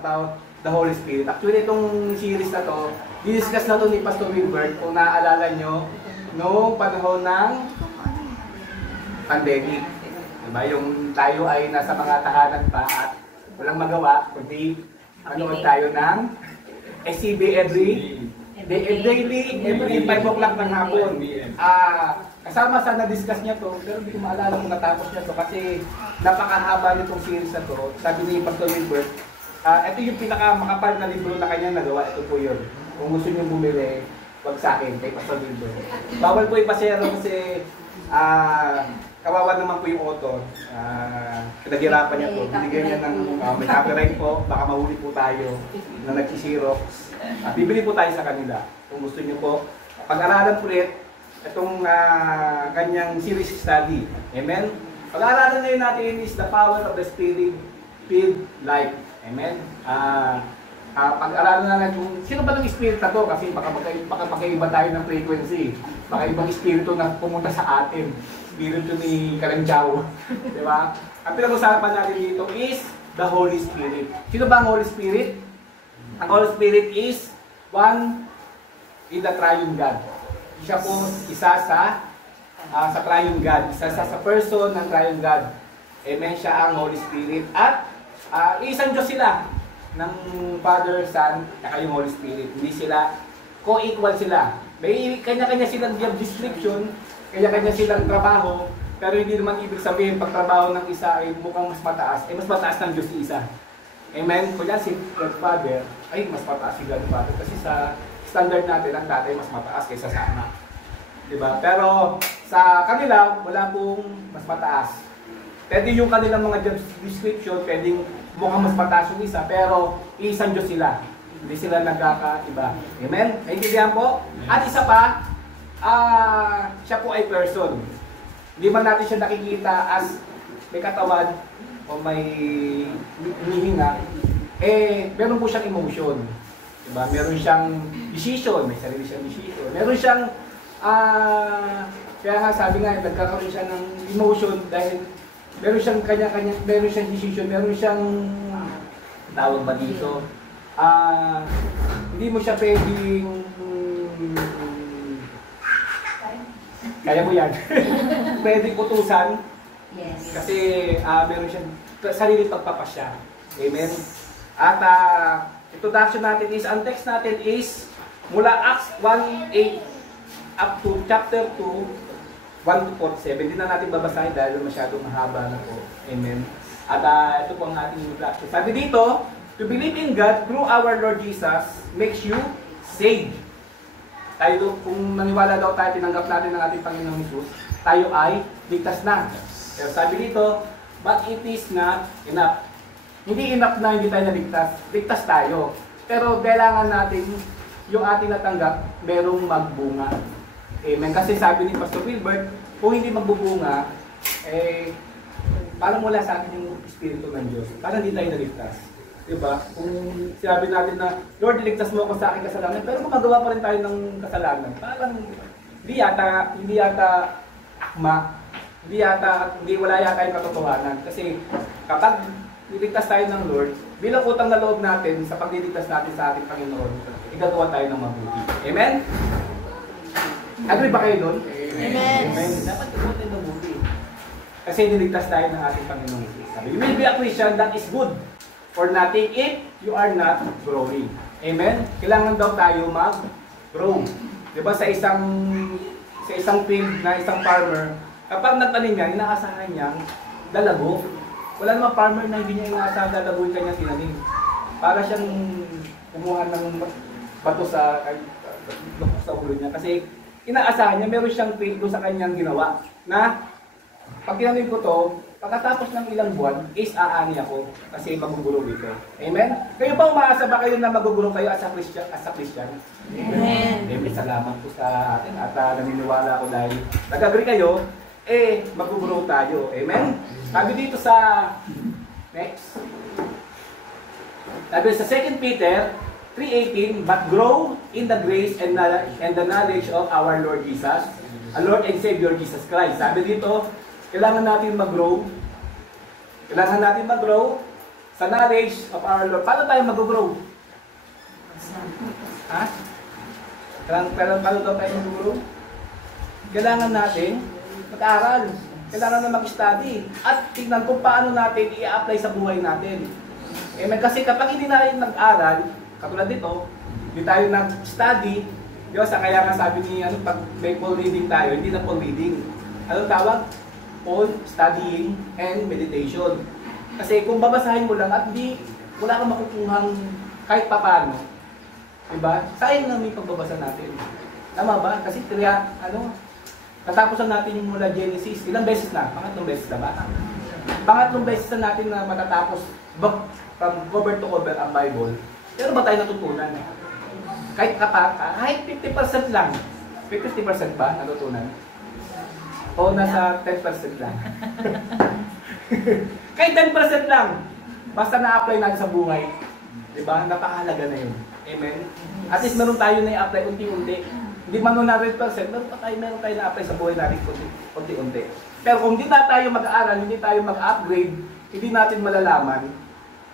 about the Holy Spirit. Actually, itong series na to, discuss na to ni Pastor Wilbert, kung naaalala nyo, noong panahon ng pandemic. Diba? Yung tayo ay nasa mga tahanan pa at walang magawa, kundi manood tayo ng SCB every 5 o'clock ng hapon. Kasama sa na-discuss niya to, pero hindi ko maalala kung natapos niya to kasi napakahaba nitong series na to. Sabi ni Pastor Wilbert, ito yung pinakamakapal na libro na kanya nagawa, ito po yun. Kung gusto niyo bumili, wag sa akin, kay Pastor Wilbert. Bawal po ipasero kasi kawawa naman po yung author. Pinaghirapan niya to, binigyan niya ng may copyright po, baka mahuli po tayo na nagsisirox. Bibili po tayo sa kanila. Kung gusto niyo po, pag-aralan ulit itong kanyang series study. Amen? Pag-aaralan ngayon natin is the power of the Spirit-filled life. Amen? Pag-aaralan na natin kung sino ba ng Spirit na to? Kasi baka magkaiba tayo ng frequency. Baka ibang Espiritu na pumunta sa atin. Espiritu ni Kalanjaw. Diba? Ang pinag-usapan natin dito is the Holy Spirit. Sino ba ang Holy Spirit? Ang Holy Spirit is one in the triune God. Siya po isa sa triune God. Isa sa person ng triune God. Amen, siya ang Holy Spirit. At isang Diyos sila ng Father, Son, at yung Holy Spirit. Hindi sila, co-equal sila. May kanya-kanya silang job description, kanya-kanya silang trabaho, pero hindi naman ibig sabihin pag trabaho ng isa ay mukhang mas mataas. Mas mataas ng Diyos isa. Amen? Kaya si God Father, ay mas mataas si God Father. Kasi sa standard natin, ang tatay mas mataas kaysa sa anak. Diba? Pero sa kanila, wala pong mas mataas. Pwede yung kanilang mga job description, pwedeng mukhang mas mataas yung isa, pero isang Diyos sila. Hindi sila nagkakaiba. Amen? Naintindihan po? At isa pa, siya po ay person. Hindi man natin siya nakikita as may katawan o may hinihinga, meron po siyang emotion. Diba? Meron siyang decision, may sarili siyang decision. Meron siyang, kaya nga sabi nga, nagkakaroon siya ng emotion dahil meron siyang kanya-kanya, meron siyang decision, meron siyang, tawag ba dito, hindi mo siya pwedeng, kaya mo yan, pwedeng utusan, yes. Kasi meron siyang sarili pagpapasya. Amen? At introduction natin is, ang text natin is mula Acts 1:8 up to chapter 2, 1-47. Hindi na natin babasahin dahil masyadong mahaba na po. Amen. At ito po ang ating introduction. Sabi dito, to believe in God through our Lord Jesus makes you saved. Tayo, kung naniwala daw tayo, tinanggap natin ng ating Panginoong Hesus, tayo ay ligtas na. Pero sabi dito, but it is not enough. Hindi enough na hindi tayo naligtas. Ligtas tayo. Pero kailangan natin yung ating natanggap, merong magbunga. Amen. Kasi sabi ni Pastor Wilbert, kung hindi magbubunga, parang wala sa atin yung Espiritu ng Diyos. Parang hindi tayo naligtas. Diba? Kung sabi natin na, Lord, iligtas mo ako sa aking kasalanan, pero gumagawa pa rin tayo ng kasalanan. Parang hindi yata akma. Wala yata yung katotohanan. Kasi kapag niligtas tayo ng Lord, bilang utang na loob natin sa pagliligtas natin sa ating Panginoon, igagawa tayo ng mabuti. Amen? Agree ba kayo doon? Amen. Amen. Dapat gagawa tayo ng mabuti. Kasi niligtas tayo ng ating Panginoon. Sabi, you will be a Christian that is good for nothing if you are not growing. Amen? Kailangan daw tayo mag-grow. Diba sa isang field na isang farmer, kapag nagtanim niya, inaasahan niyang dalago. Wala namang farmer na hindi niya inaasahan dalaguin kanyang tinanim. Para siyang kumuha ng bato sa ulo niya. Kasi inaasahan niya, meron siyang faith sa kanyang ginawa. Na pag tinanim ko to, pagkatapos ng ilang buwan, is aani ako. Kasi magugulo dito. Amen? Kayo ba umaasa ba kayo na magugulo kayo as a Christian? Amen. Amen. Salamat po sa atin at naniniwala ako dahil nag-agree kayo, mag-grow tayo. Amen? Sabi dito sa next. Sabi sa 2 Peter 3:18, but grow in the grace and the knowledge of our Lord Jesus, our Lord and Savior Jesus Christ. Sabi dito, kailangan natin mag-grow. Kailangan natin mag-grow sa knowledge of our Lord. Paano tayo mag-grow? Ha? Paano tayo mag-grow? Kailangan natin mag-aral. Kailangan na mag-study. At tignan kung paano natin i-apply sa buhay natin. Kasi kapag hindi natin nag-aral, katulad dito, hindi tayo nag-study, Diyos, kaya nga sabi ni, pag may Paul reading tayo, hindi na Paul reading. Anong tawag? Paul studying and meditation. Kasi kung babasahin mo lang at wala kang makukuhang kahit papano, diba? Sayang na may pagbabasa natin. Tama ba? Kasi katapusan natin yung mula Genesis. Ilang beses na? Pangatlong beses na ba? Pangatlong beses na natin na matatapos from cover to cover ang Bible. Pero ba tayo natutunan? Kahit 50% lang. 50% ba natutunan? O nasa 10% lang? Kahit 10% lang. Basta na-apply natin sa buhay. Diba? Napakahalaga na yun. Amen? At least meron tayo na i-apply unti-unti. Hindi man nun 100%, meron tayo na-apply sa buhay natin unti-unti. Pero kung hindi na tayo mag-aaral, hindi tayo mag-upgrade, hindi natin malalaman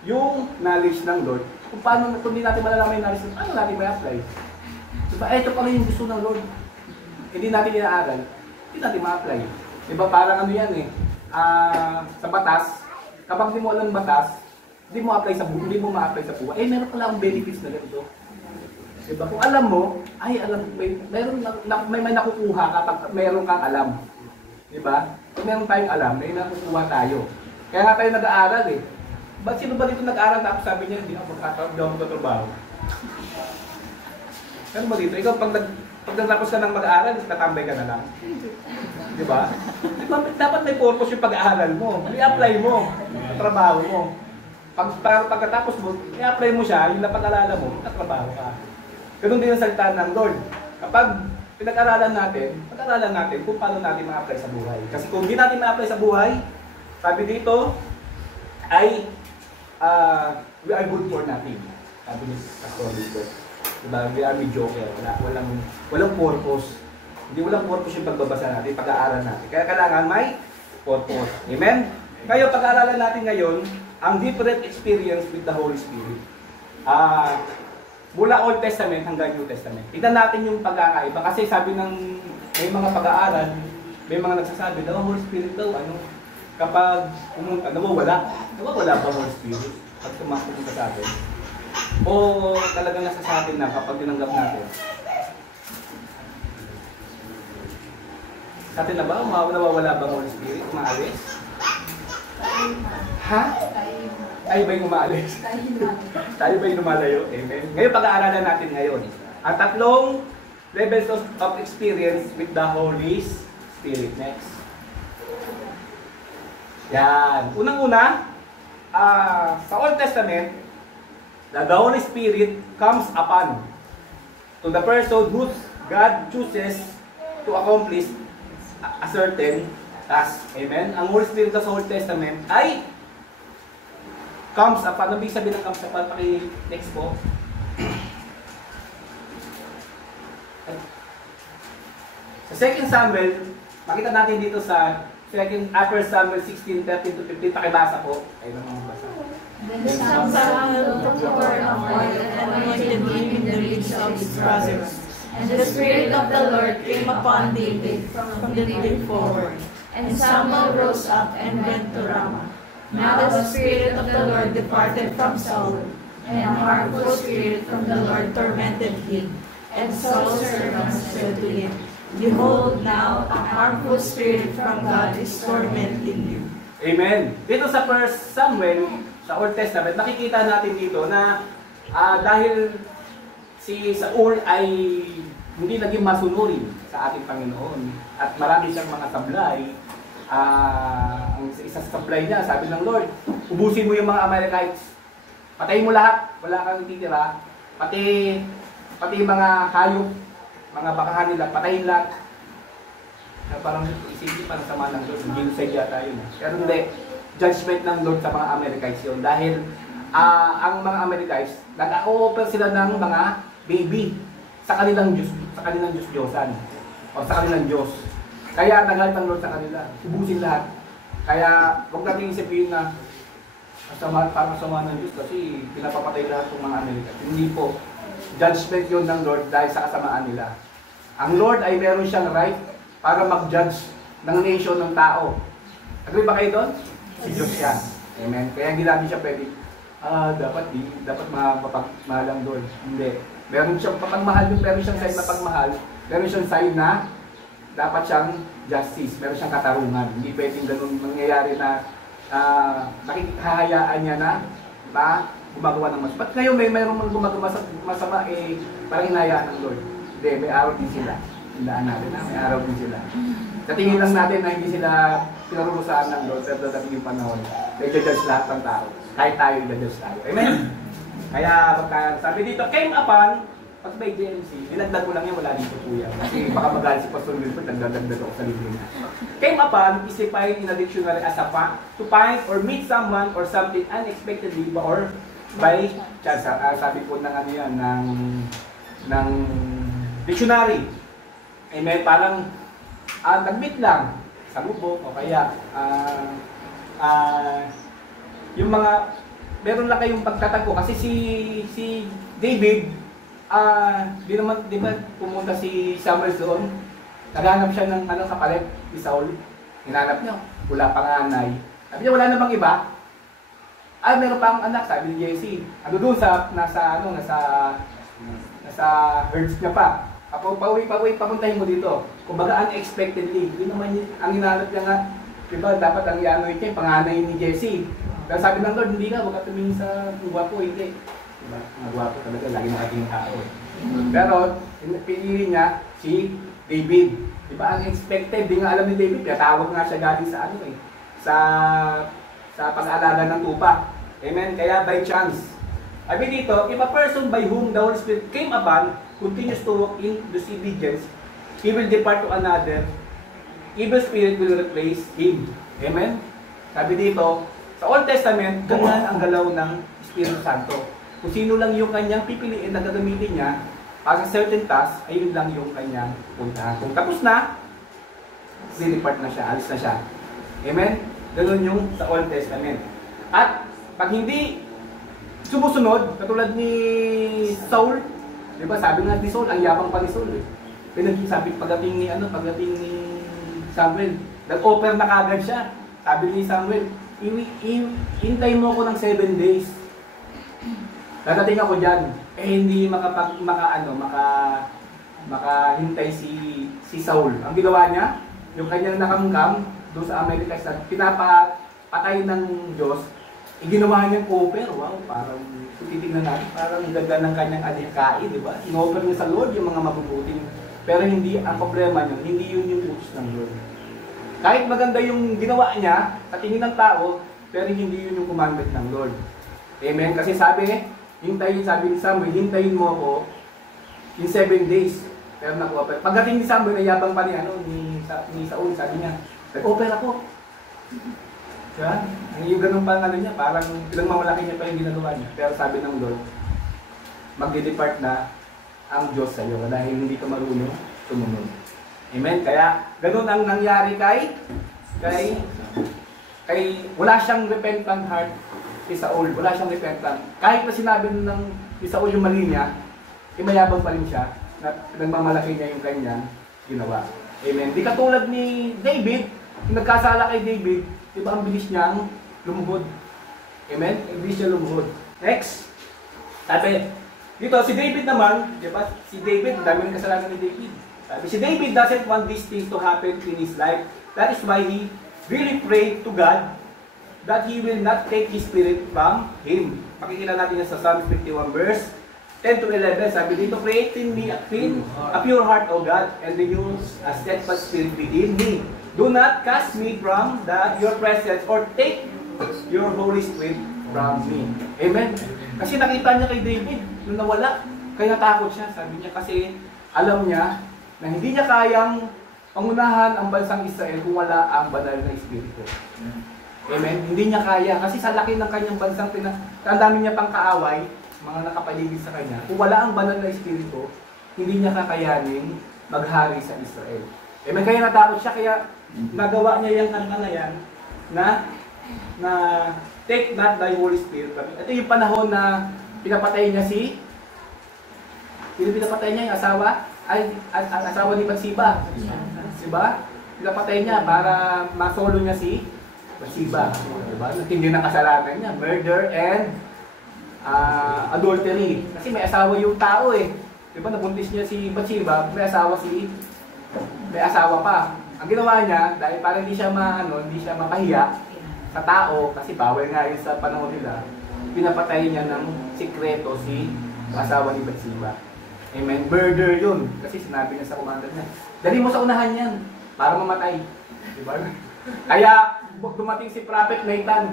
yung knowledge ng Lord. Kung hindi natin malalaman yung knowledge, paano natin may apply? Diba? Ito pa rin yung gusto ng Lord. Hindi natin inaaral, hindi natin ma-apply. Diba? Parang yan sa batas, kapag di mo alam batas, hindi mo ma-apply sa buhay. Meron pala akong benefits na ganito. Diba? Kung alam mo, may nakukuha kapag meron kang alam. Diba? Kung meron tayong alam, may nakukuha tayo. Kaya nga tayo nag-aaral eh. Sino ba dito nag-aaral tapos sabi niya, hindi ako magtatrabaho? Ano ba dito? Ikaw, pag natapos ka ng mag-aaral, tatambay ka na lang. Diba? Dapat may purpose yung pag-aaral mo. I-apply mo sa trabaho mo. Pagkatapos mo, i-apply mo siya, yung napag-alala mo, nagtatrabaho ka. Ganun din ang salita ng Lord. Kapag pinag-aralan natin kung paano natin ma-apply sa buhay. Kasi kung hindi natin ma-apply sa buhay, sabi dito, ay we are good for nothing. Sabi ni Pastor Lito. Diba? We are mediocre. Walang purpose. Hindi walang purpose yung pagbabasa natin, pag-aaral natin. Kaya kailangan may purpose. Amen? Ngayon, pag-aaralan natin ngayon, ang different experience with the Holy Spirit. Mula Old Testament hanggang New Testament. Tignan natin yung pagkakaiba. Kasi sabi ng may mga pag-aaral, may mga nagsasabi, Holy Spirit daw, kapag nawawala ba Holy Spirit pag pumunta sa atin? O talagang nasa sa atin na kapag tinanggap natin? Sa atin na ba? Nawawala ba Holy Spirit? Umaalis? Ha? Tayo ba yung umaalis? Tayo ba yung lumalayo? Amen? Ngayon pag-aaralan natin ngayon ang tatlong levels of experience with the Holy Spirit. Next. Yan. Unang-una, sa Old Testament, the Holy Spirit comes upon to the person who God chooses to accomplish a certain task. Amen? Ang Holy Spirit sa Old Testament ay comes upon. Ano ibig sabihin ng comes upon? Next po. Sa 2 Samuel, makita natin dito sa 1 Samuel 16:13-15, pakibasa po. Ay, naman magbasa. Then Samuel took the horn of oil and anointed him in the midst of his brothers. And the Spirit of the Lord came upon David from the day forward. And Samuel rose up and went to Ramah. Now the Spirit of the Lord departed from Saul, and a harmful spirit from the Lord tormented him. And Saul's servants said to him, Behold, now a harmful spirit from God is tormenting you. Amen. Dito sa 1 Samuel, sa Old Testament, makikita natin dito na dahil si Saul ay hindi naging masunurin sa ating Panginoon at marami siyang mga sablay, ang isa sa sablay niya, sabi ng Lord, ubusin mo yung mga Amalekites. Patayin mo lahat, wala kang titira. Pati mga hayop, mga bakahan nila, patayin lahat. Parang isipin, parang sama ng Lord, genocide yata yun. Pero hindi, judgment ng Lord sa mga Amalekites yun. Dahil ang mga Amalekites, nag-o-offer sila ng mga baby sa kanilang Diyos-Diyosan. O sa kanilang Diyos. Kaya nagalit ang Lord sa kanila, ubusin lahat. Kaya huwag natin isipin na Parang sama ng Diyos kasi pinapapatay lahat ng mga Amerika. Hindi po. Judgment yun ng Lord dahil sa kasamaan nila. Ang Lord ay meron siyang right para mag-judge ng nation ng tao. Agree ba kayo doon? Si Diyos yan. Amen. Kaya hindi namin siya pwede, dapat mapagmahal ang Lord. Hindi. Meron siyang papagmahal yun, meron siyang sign na pagmahal. Meron siyang sign na dapat siyang justice. Meron siyang katarungan. Hindi pwedeng ganun mangyayari na nakikahayaan niya na gumagawa ng masama. Ba't ngayon mayroong gumagawa masama parang hinayaan ng Lord? Hindi, may araw din sila. Tindaan natin na may araw din sila. Sa tingin lang natin na hindi sila pinarurusahan ng Lord, pero dadating yung panahon, may judge lahat ng tao. Kahit tayo, i-judge tayo. Amen? Kaya, sabi dito, came upon, pag may JMC, dinagdag ko lang yan, wala dito po yan. Kasi baka magalit si Pastor Wilford, nagdadagdag ako sa libro niya. Came upon is defined in a dictionary as a fact, to find or meet someone or something unexpectedly or by chance. Sabi po ng ano yan, ng dictionary. Amen? Parang, nag-meet lang sa grupo o kaya yung mga meron lang kayong pagtatagpo kasi si David di ba pumunta si Samuel doon, naghanap siya ng kapalit ni Saul, hinanap niya, wala pang anay, sabi niya wala na bang iba? Meron pang anak, sabi ni Jesse, doon nasa herds niya pa. Papuntahin mo dito. Kumbaga unexpectedly. Yun naman ang hinanap niya nga. Diba, dapat ang i-anoint niya, panganay ni Jesse. Pero sabi ng Lord, hindi ka, huwag ka tumingin sa gwapo, hindi. Diba, mga gwapo talaga, lagi nakatingin tao. Pero, pinili niya si David. Diba, unexpected, di nga alam ni David, kaya tawag nga siya galing sa sa pag-aalaga ng tupa. Amen? Kaya by chance. Sabi dito, if a person by whom the Holy Spirit came upon continues to walk in disobedience, he will depart to another. Evil spirit will replace him. Amen? Sabi dito, sa Old Testament, ganyan ang galaw ng Espiritu Santo. Kung sino lang yung kanyang pipiliin na gagamitin niya para sa certain task, ayun lang yung kanyang puntahan. Kung tapos na, depart na siya, alis na siya. Amen? Ganun yung sa Old Testament. At pag hindi sumusunod, katulad ni Saul, diba, sabi nga ni Saul, ang yabang pa ni Saul. Sabi pagdating ni Samuel, nag-offer na kagad siya. Sabi ni Samuel, hintay mo ako ng 7 days. Dadating ako diyan. Hindi makahintay si Saul. Ang ginawa niya, yung kanyang nakamgam doon sa Amerika, pinapatay ng Diyos, ginawa niyang offer. Wow, parang titignan natin, parang ganda ng kanyang adhikain, di ba? In-offer niya sa Lord yung mga mabubuting. Pero hindi, ang problema niya, hindi yun yung utos ng Lord. Kahit maganda yung ginawa niya, sa tingin ng tao, pero hindi yun yung commandment ng Lord. Amen? Kasi sabi ni Samuel, hintayin mo ako in 7 days. Pero nag-offer. Pagdating ni Samuel, nayabang pa ni Saul, sabi niya, nag-offer ako. Diba? Yung ganun pa niya, parang pinagmamalaki niya pa yung ginagawa niya. Pero sabi ng Lord, magdi-depart na ang Diyos sa iyo dahil hindi ka marunong sumunod. Amen? Kaya, ganun ang nangyari kay wala siyang repentant heart si Saul. Wala siyang repentant. Kahit na sinabi ni Saul yung mali niya, mayabang pa rin siya na nagmamalaki niya yung kanyang ginawa. Amen? Di katulad ni David, yung nagkasala kay David, diba ang bilis niyang lumuhod. Amen? Ang bilis niya lumuhod. Next. Sabi, dito si David naman, diba? Si David, dami ng kasalanan ni David. Sabi, si David doesn't want these things to happen in his life. That is why he really prayed to God that He will not take His Spirit from him. Pakikita natin yan sa Psalm 51 verse 10 to 11. Sabi dito, create in me a pure heart, O God, and renew a steadfast spirit within me. Do not cast me from your presence or take your Holy Spirit from me. Amen? Kasi nakita niya kay David, nung nawala, kaya natakot siya. Sabi niya kasi alam niya na hindi niya kayang pangunahan ang bansang Israel kung wala ang banal na Espiritu. Amen? Hindi niya kaya. Kasi sa laki ng kanyang bansang ang dami niya pang kaaway, mga nakapaligid sa kanya. Kung wala ang banal na Espiritu, hindi niya kakayanin maghari sa Israel. Amen? Kaya natakot siya, kaya nagawa niya yung kanta na yan na na take not thy Holy Spirit from me. Ito yung panahon na pinapatay niya pinapatay niya yung asawa, ang asawa ni Bathsheba. Diba? Pinapatay niya para masolo niya si Bathsheba. Diba? Natindi ng kasalanan niya, murder and adultery. Kasi may asawa yung tao eh. Diba? Nabuntis niya si Bathsheba, may asawa pa. Ang ginawa niya, dahil para hindi siya mapahiya sa tao, kasi bawal nga yun sa panahon nila, pinapatay niya ng sikreto si asawa ni Bathsheba. Amen. Murder yun. Kasi sinabi niya sa commander niya, dali mo sa unahan yan para mamatay. Diba? Kaya, dumating si Prophet Nathan,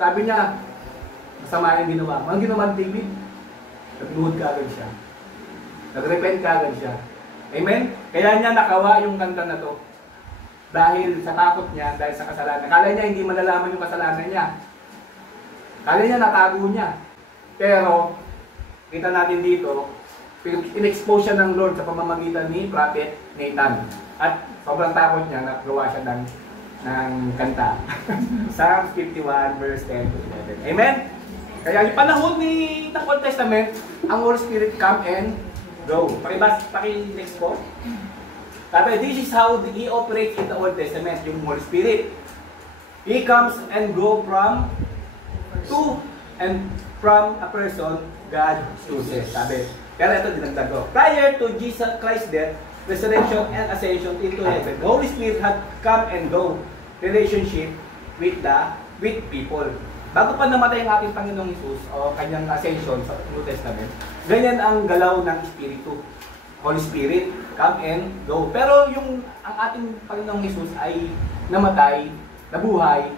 sabi niya, masama yung ginawa. Ang ginawa ni David, nagluhod ka agad siya. Nagrepent ka agad siya. Amen? Kaya niya nakawa yung kanta na to. Dahil sa takot niya, dahil sa kasalanan. Kala niya hindi malalaman yung kasalanan niya. Kala niya natago niya. Pero, kita natin dito, in-expose siya ng Lord sa pamamagitan ni Prophet Nathan. At sobrang takot niya, nagawa siya ng kanta. Psalms 51 verse 10 to 11. Amen? Kaya yung panahon ng Old Testament, ang Holy Spirit come and go. Paki-next po. Sabi, this is how He operates in the Old Testament, yung Holy Spirit. He comes and go to and from a person God chooses. Sabi, kaya ito dinagdag ko. Prior to Jesus Christ's death, resurrection, and ascension into heaven, the Holy Spirit had come and go relationship with people. Bago pa namatay ang ating Panginoong Hesus o kanyang ascension sa New Testament, ganyan ang galaw ng Espiritu. Holy Spirit, come and go. Pero ang ating Panginoong Hesus ay namatay, nabuhay,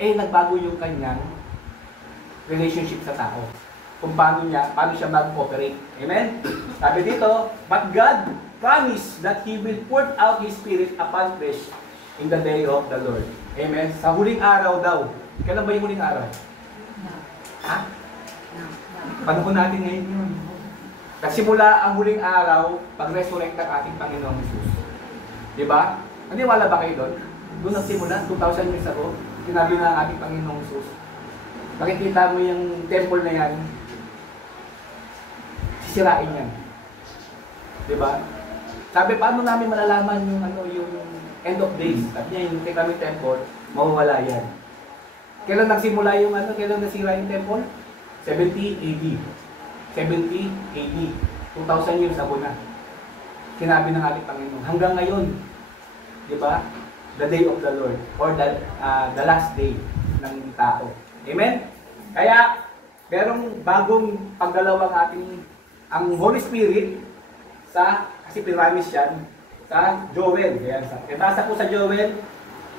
nagbago yung kanyang relationship sa tao. Kung paano siya mag-operate. Amen? Sabi dito, but God promised that He will pour out His Spirit upon flesh in the day of the Lord. Amen? Sa huling araw daw. Kailan ba yung huling araw? Ha? Panahon natin ngayon yun. Nagsimula ang huling araw pag-resurrect ng ating Panginoong Hesus. Diba? Naniwala ba kayo doon? Doon nagsimula, 2,000 years ago, sinabi na ang ating Panginoong Hesus. Makikita mo yung temple na yan, sisirain yan. Diba? Sabi, paano namin malalaman yung end of days? Sabi niya, yung kami temple, mawawala yan. Kailan nagsimula kailan nasira yung temple? 70 AD. 70 AD. 2,000 years ago na. Sinabi ng ating Panginoon. Hanggang ngayon, di ba? The day of the Lord. Or the last day ng tao. Amen? Kaya, merong bagong paggalaw ang Holy Spirit kasi pinamis yan, sa Joel. Ayan, basa po sa Joel.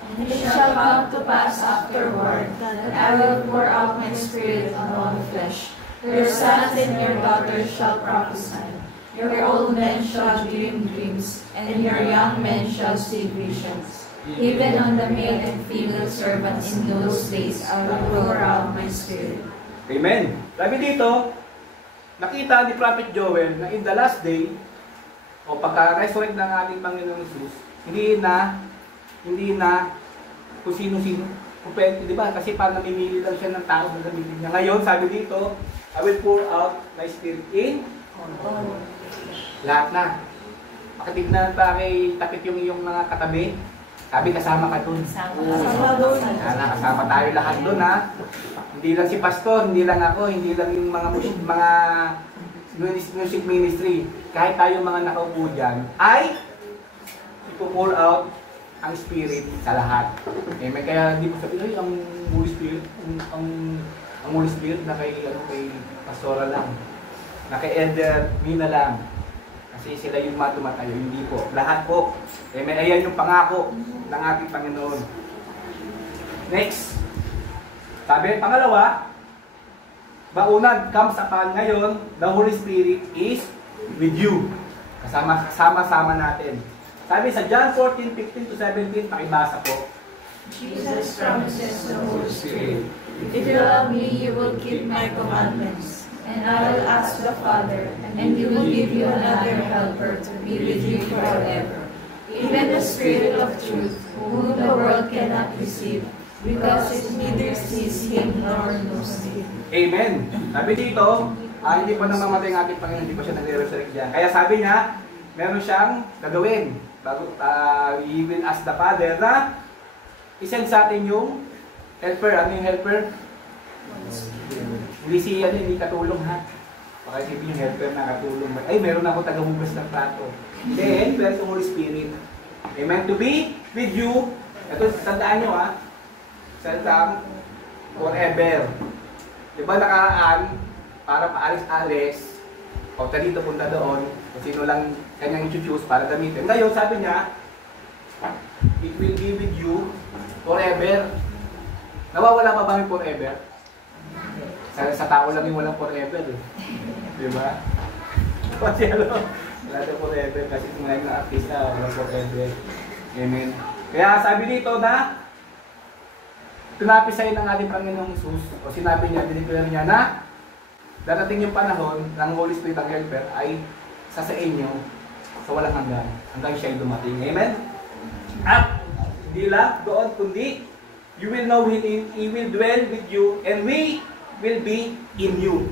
And it shall come to pass afterward that I will pour out my Spirit on all flesh. Your sons and your daughters shall prophesy. Your old men shall dream dreams, and your young men shall see visions. Even on the male and female servants in those days I will pour out my Spirit. Amen. Sabi dito, nakita ni Prophet Joel na in the last day, o pagka-resurrect ng ating Panginoong Hesus, hindi na kung sino-sino. Kung pwede, di ba? Kasi parang namimili lang siya ng tao na gamitin niya. Ngayon, sabi dito, I will pour out my Spirit in lahat na. Makatignan pa kay tapit yung iyong mga katabi. Sabi, kasama ka dun. Kasama tayo lahat dun, ha? Hindi lang si pastor, hindi lang ako, hindi lang yung mga music ministry. Kahit tayo mga nakaupo dyan, ay ipo-pour out ang Spirit sa lahat. Amen. Kaya hindi mo sabihin, ang Holy Spirit, ang Holy Spirit na kay pastora lang, na kay Elder Mina lang. Kasi sila yung matumatayo, hindi po. Lahat po. Amen. Ayan yung pangako ng ating Panginoon. Next. Sabi, pangalawa, baunag comes upon ngayon, the Holy Spirit is with you. Kasama-sama natin. Sabi sa John 14:15 to 17, pakibasa po. Jesus promises the Holy Spirit. If you love me, you will keep my commandments. And I will ask the Father, and He will give you another helper to be with you forever. Even the Spirit of truth, whom the world cannot receive, because it neither sees him nor knows him. Amen. Sabi dito, hindi pa namamatay ang ating Panginoon, hindi pa siya nagre-resurrect dyan. Kaya sabi niya, meron siyang gagawin. Bago, he will ask the Father na isend sa atin yung helper. Ano yung helper? Hindi siya, hindi katulong ha. Baka isipin yung helper na katulong. Ay, meron ako tagahugas ng plato. Then, there's the Holy Spirit. Amen. To be with you. Ito, tandaan nyo ha. Salitang forever. Diba nakaraan, para paalis-alis, punta dito, punta doon, kung sino lang kanyang i-choose para gamitin. Ngayon, sabi niya, it will be with you forever. Nawawala pa ba yung forever? Sa tao lang yung walang forever eh. Diba? Kasi ano, wala na forever kasi kung ngayon na artista, walang forever. Amen. Kaya sabi dito na, tinapisay ng ating Panginoong Jesus, o sinabi niya, dineclare niya na, darating yung panahon ng Holy Spirit ang helper ay sasain nyo sa walang hanggan. Hanggang siya ay dumating. Amen? At hindi lang doon, kundi you will know Him, He will dwell with you, and we will be in you.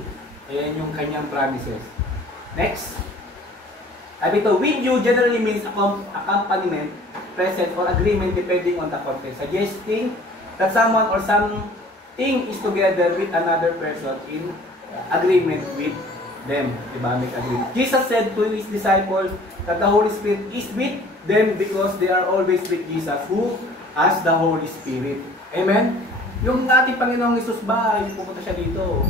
Ayan yung kanyang promises. Next. Sabi ito, with you generally means accompaniment, present, or agreement depending on the context, suggesting that someone or something is together with another person in agreement with them. Diba? Make agreement. Jesus said to His disciples that the Holy Spirit is with them because they are always with Jesus who has the Holy Spirit. Amen? Yung ating Panginoong Hesus ba, yung pupunta siya dito,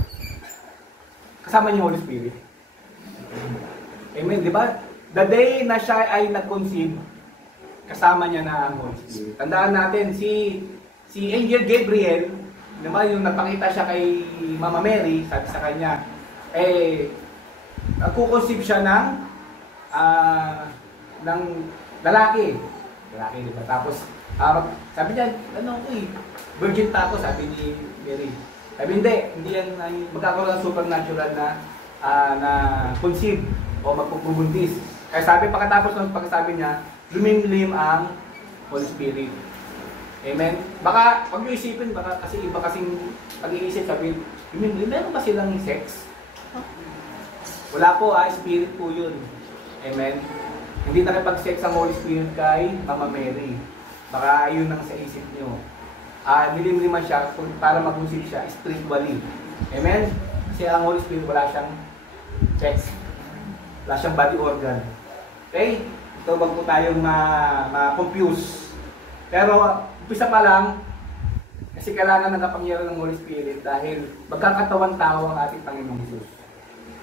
kasama niya Holy Spirit. Amen? Diba? The day na siya ay nag-conceive, kasama niya na ang Holy Spirit. Tandaan natin, si Angel Gabriel, diba, yung nagpakita siya kay Mama Mary, sabi sa kanya, nagkukonceive siya ng lalaki. Lalaki, diba? Tapos, sabi niya, virgin pa ako, sabi ni Mary. Sabi, hindi yan, magkakaroon ng supernatural na conceive o magpupubuntis. Kaya sabi, pagkatapos ng pagkasabi niya, lumimlim ang Holy Spirit. Amen? Baka, huwag niyo isipin, baka kasi iba kasing pag-iisip, sabi, meron ba silang sex? Wala po, spirit po yun. Amen? Hindi nakipag-sex ang Holy Spirit kay Mama Mary. Baka yun ang sa isip niyo. Nilimliman siya para mag-conceive siya spiritually. Amen? Kasi ang Holy Spirit wala siyang sex. Wala siyang body organ. Okay? Ito wag po tayong ma-confuse. Pero, umpisa pa lang, kasi kailangan ng kapangyarihan ng Holy Spirit dahil magkakatawan tao ang ating Panginoong Jesus.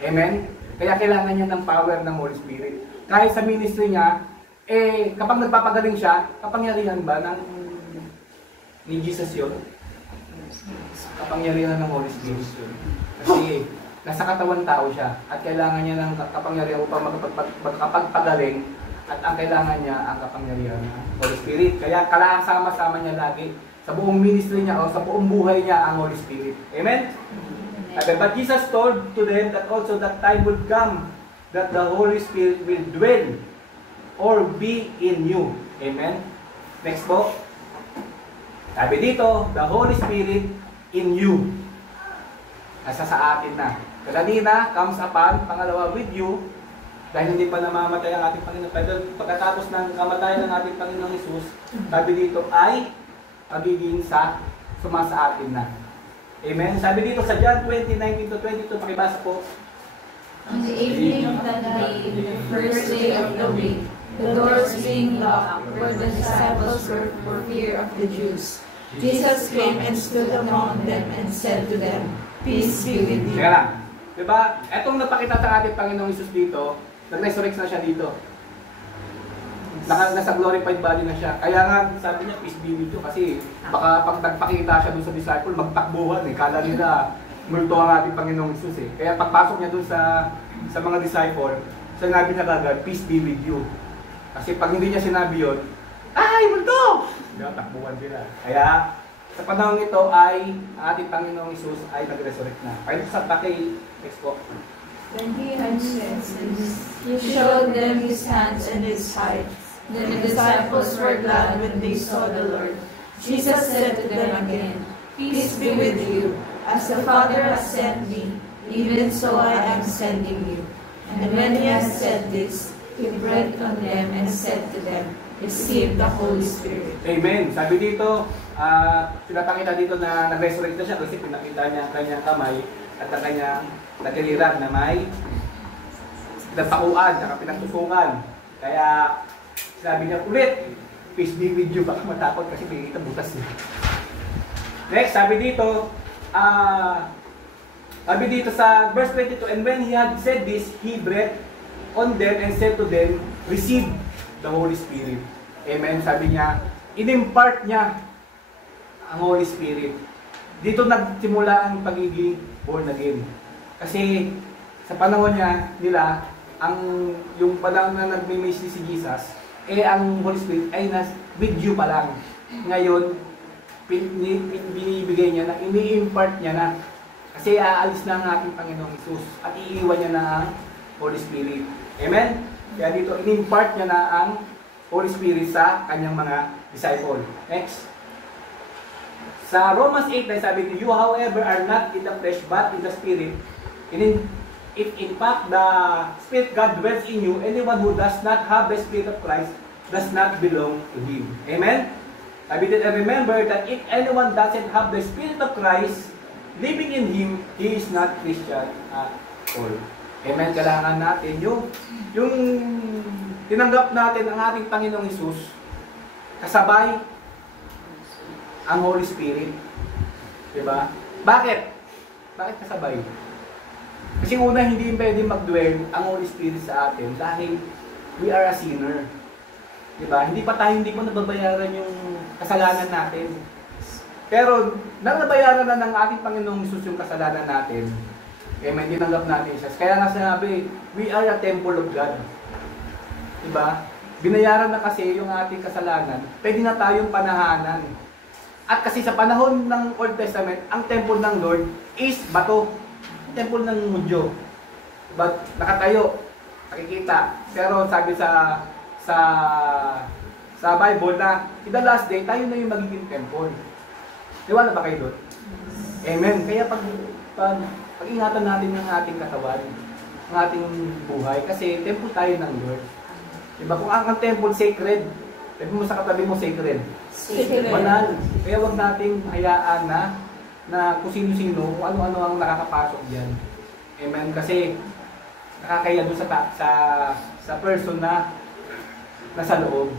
Amen? Kaya kailangan niya ng power ng Holy Spirit. Kahit sa ministry niya, kapag nagpapagaling siya, kapangyarihan ba ni Jesus yun? Kapangyarihan ng Holy Spirit yun. Kasi nasa katawan tao siya at kailangan niya ng kapangyarihan upang magkapagpagaling at ang kailangan niya ang kapangyarihan ng Holy Spirit. Kaya kasama-sama niya lagi sa buong ministry niya o sa buong buhay niya ang Holy Spirit. Amen? But Jesus told to them that also that time would come that the Holy Spirit will dwell or be in you. Amen? Next po. Sabi dito, the Holy Spirit in you. Nasa sa atin na. Kanina, comes upon, pangalawa, with you, dahil hindi pa namamatay ang ating Panginoon. Pero pagkatapos ng kamatayan ng ating Panginoong Jesus, sabi dito ay magiging sumasa atin na. Amen? Sabi dito sa John 20:19-22, pakibasa po. On the evening of that day, the first day of the week, the doors being locked, where the disciples were for fear of the Jews, Jesus came and stood among them and said to them, "Peace be with you." Kaya lang, diba? Etong napakita sa ating Panginoong Jesus dito, nag-resurrect na siya dito. Nasa glorified body na siya. Kaya nga, sabi niya, peace be with you. Kasi baka pag nagpakita siya dun sa disciple, magtakbuhan eh. Kala nila, multo ang ating Panginoong Jesus eh. Kaya pagpasok niya dun sa mga disciple, sinabi niya kagad, peace be with you. Kasi pag hindi niya sinabi yun, ay, multo! Diba, takbuhan sila. Kaya, sa panahon ito ay, ang ating Panginoong Jesus ay nag-resurrect na. Kaya sa pakay, next po. When he had said this, he showed them his hands and his side. Then the disciples were glad when they saw the Lord. Jesus said to them again, "Peace be with you. As the Father has sent me, even so I am sending you." And when he has said this, he breathed on them and said to them, "Receive the Holy Spirit." Amen. Sabi dito, pinapakita dito na nag-resurrect na siya kasi pinakita niya ang kanyang kamay at ang kanyang nagkaliran na may napakuan, at pinagtusungan. Kaya sabi niya ulit, "Peace be with you." Baka matakot kasi nakikita butas niya. Next, sabi dito sa verse 22, "And when he had said this, he breathed on them and said to them, Receive the Holy Spirit." Amen. Sabi niya, inimpart niya ang Holy Spirit. Dito nagsimula ang pagiging born again. Kasi sa panahon nila, yung panahon na nagme-ministry si Jesus, ang Holy Spirit ay with you pa lang. Ngayon, binibigay niya na, ini-impart niya na. Kasi aalis na ang ating Panginoong Hesus at iiwan niya na ang Holy Spirit. Amen? Kaya dito, in-impart niya na ang Holy Spirit sa kanyang mga disciple. Next. Sa Romans 8, sabi dito, "You however are not in the flesh but in the Spirit. If in fact the Spirit God dwells in you, anyone who does not have the Spirit of Christ does not belong to Him." Amen? Sabi dito, "And remember that if anyone doesn't have the Spirit of Christ living in Him, he is not Christian at all." Amen? Kailangan natin yung tinanggap natin ang ating Panginoong Hesus, kasabay ang Holy Spirit. Diba? Bakit? Bakit kasabay? Kasi una, hindi pwede mag-dwell ang Holy Spirit sa atin dahil we are a sinner. Diba? Hindi pa nababayaran yung kasalanan natin. Pero, nang nabayaran na ng ating Panginoong Hesus yung kasalanan natin, may tinanggap natin siya. Kaya nga sinabi, we are a temple of God. Diba? Binayaran na kasi yung ating kasalanan, pwede na tayong panahanan. At kasi sa panahon ng Old Testament, ang temple ng Lord is bato. Temple ng Mudyo. But nakatayo, nakikita. Pero sabi sa Bible na, in the last day, tayo na yung magiging temple. Diwala ba kayo doon? Amen. Kaya pag-ingatan natin ng ating katawan, ang ating buhay, kasi temple tayo ng Lord. Diba? Kung ang temple sacred, sabi mo sa katabi mo sacred. Sacred. Banal. Kaya wag nating hayaan na kung sino-sino, kung ano-ano ang nakakapasok diyan. Amen. Kasi nakakaya doon sa person na nasa loob.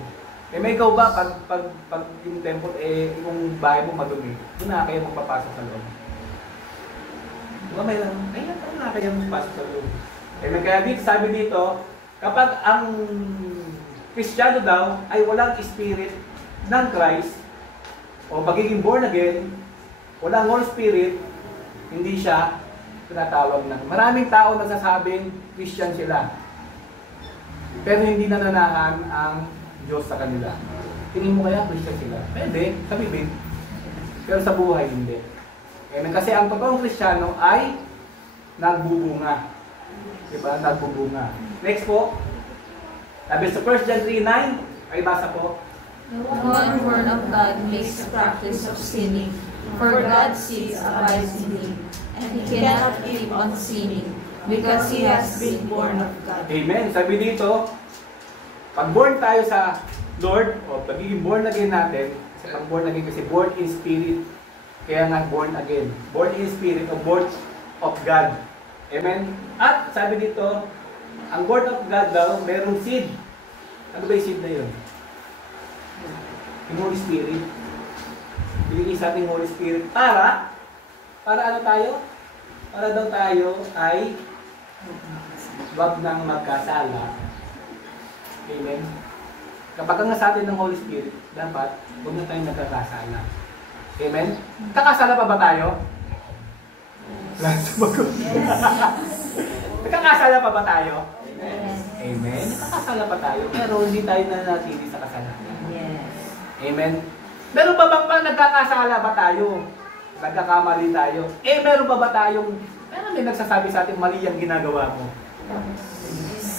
May ikaw ba, pag yung temple, yung bahay mo madumi, doon na kaya magpapasok sa loob. Diba may na kaya magpapasok sa loob. Kaya dito, sabi dito, kapag ang Kristiyano daw ay walang spirit ng Christ, o pagiging born again, walang Holy Spirit, hindi siya tinatawag ng. Maraming tao nagsasabing Christian sila, pero hindi nananahan ang Diyos sa kanila. Tingin mo kaya Christian sila? Pwede, sa bibig. Pero sa buhay, hindi. Kasi ang totoong Kristiyano ay nagbubunga. Diba? Nagbubunga. Next po. Sabi sa 1 John 3:9, ay basa po. "The one born of God makes practice of sinning, for God's seed abides in him, and he cannot keep on sinning, because he has been born of God." Amen. Sabi dito, pag born tayo sa Lord, o pagiging born again natin, kasi pag born again kasi born in spirit, kaya nga born again. Born in spirit o born of God. Amen? At sabi dito, ang born of God daw, merong seed. Ano ba yung seed na yun? Yung Holy Spirit. Binigay sa ating Holy Spirit para ano tayo? Para daw tayo ay wag nang magkasala. Amen? Kapag ang sa atin ng Holy Spirit, dapat huwag na tayong nagkakasala. Amen? Kakasala pa ba tayo? Nagkakasala pa ba tayo? Amen? Nakakasala pa tayo, pero hindi tayo nanatili sa kasalanan. Yes. Amen? Meron pa bang pang nagkakasala ba tayo? Nagkakamali tayo? Meron pa ba tayong, may nagsasabi sa atin, mali ang ginagawa mo?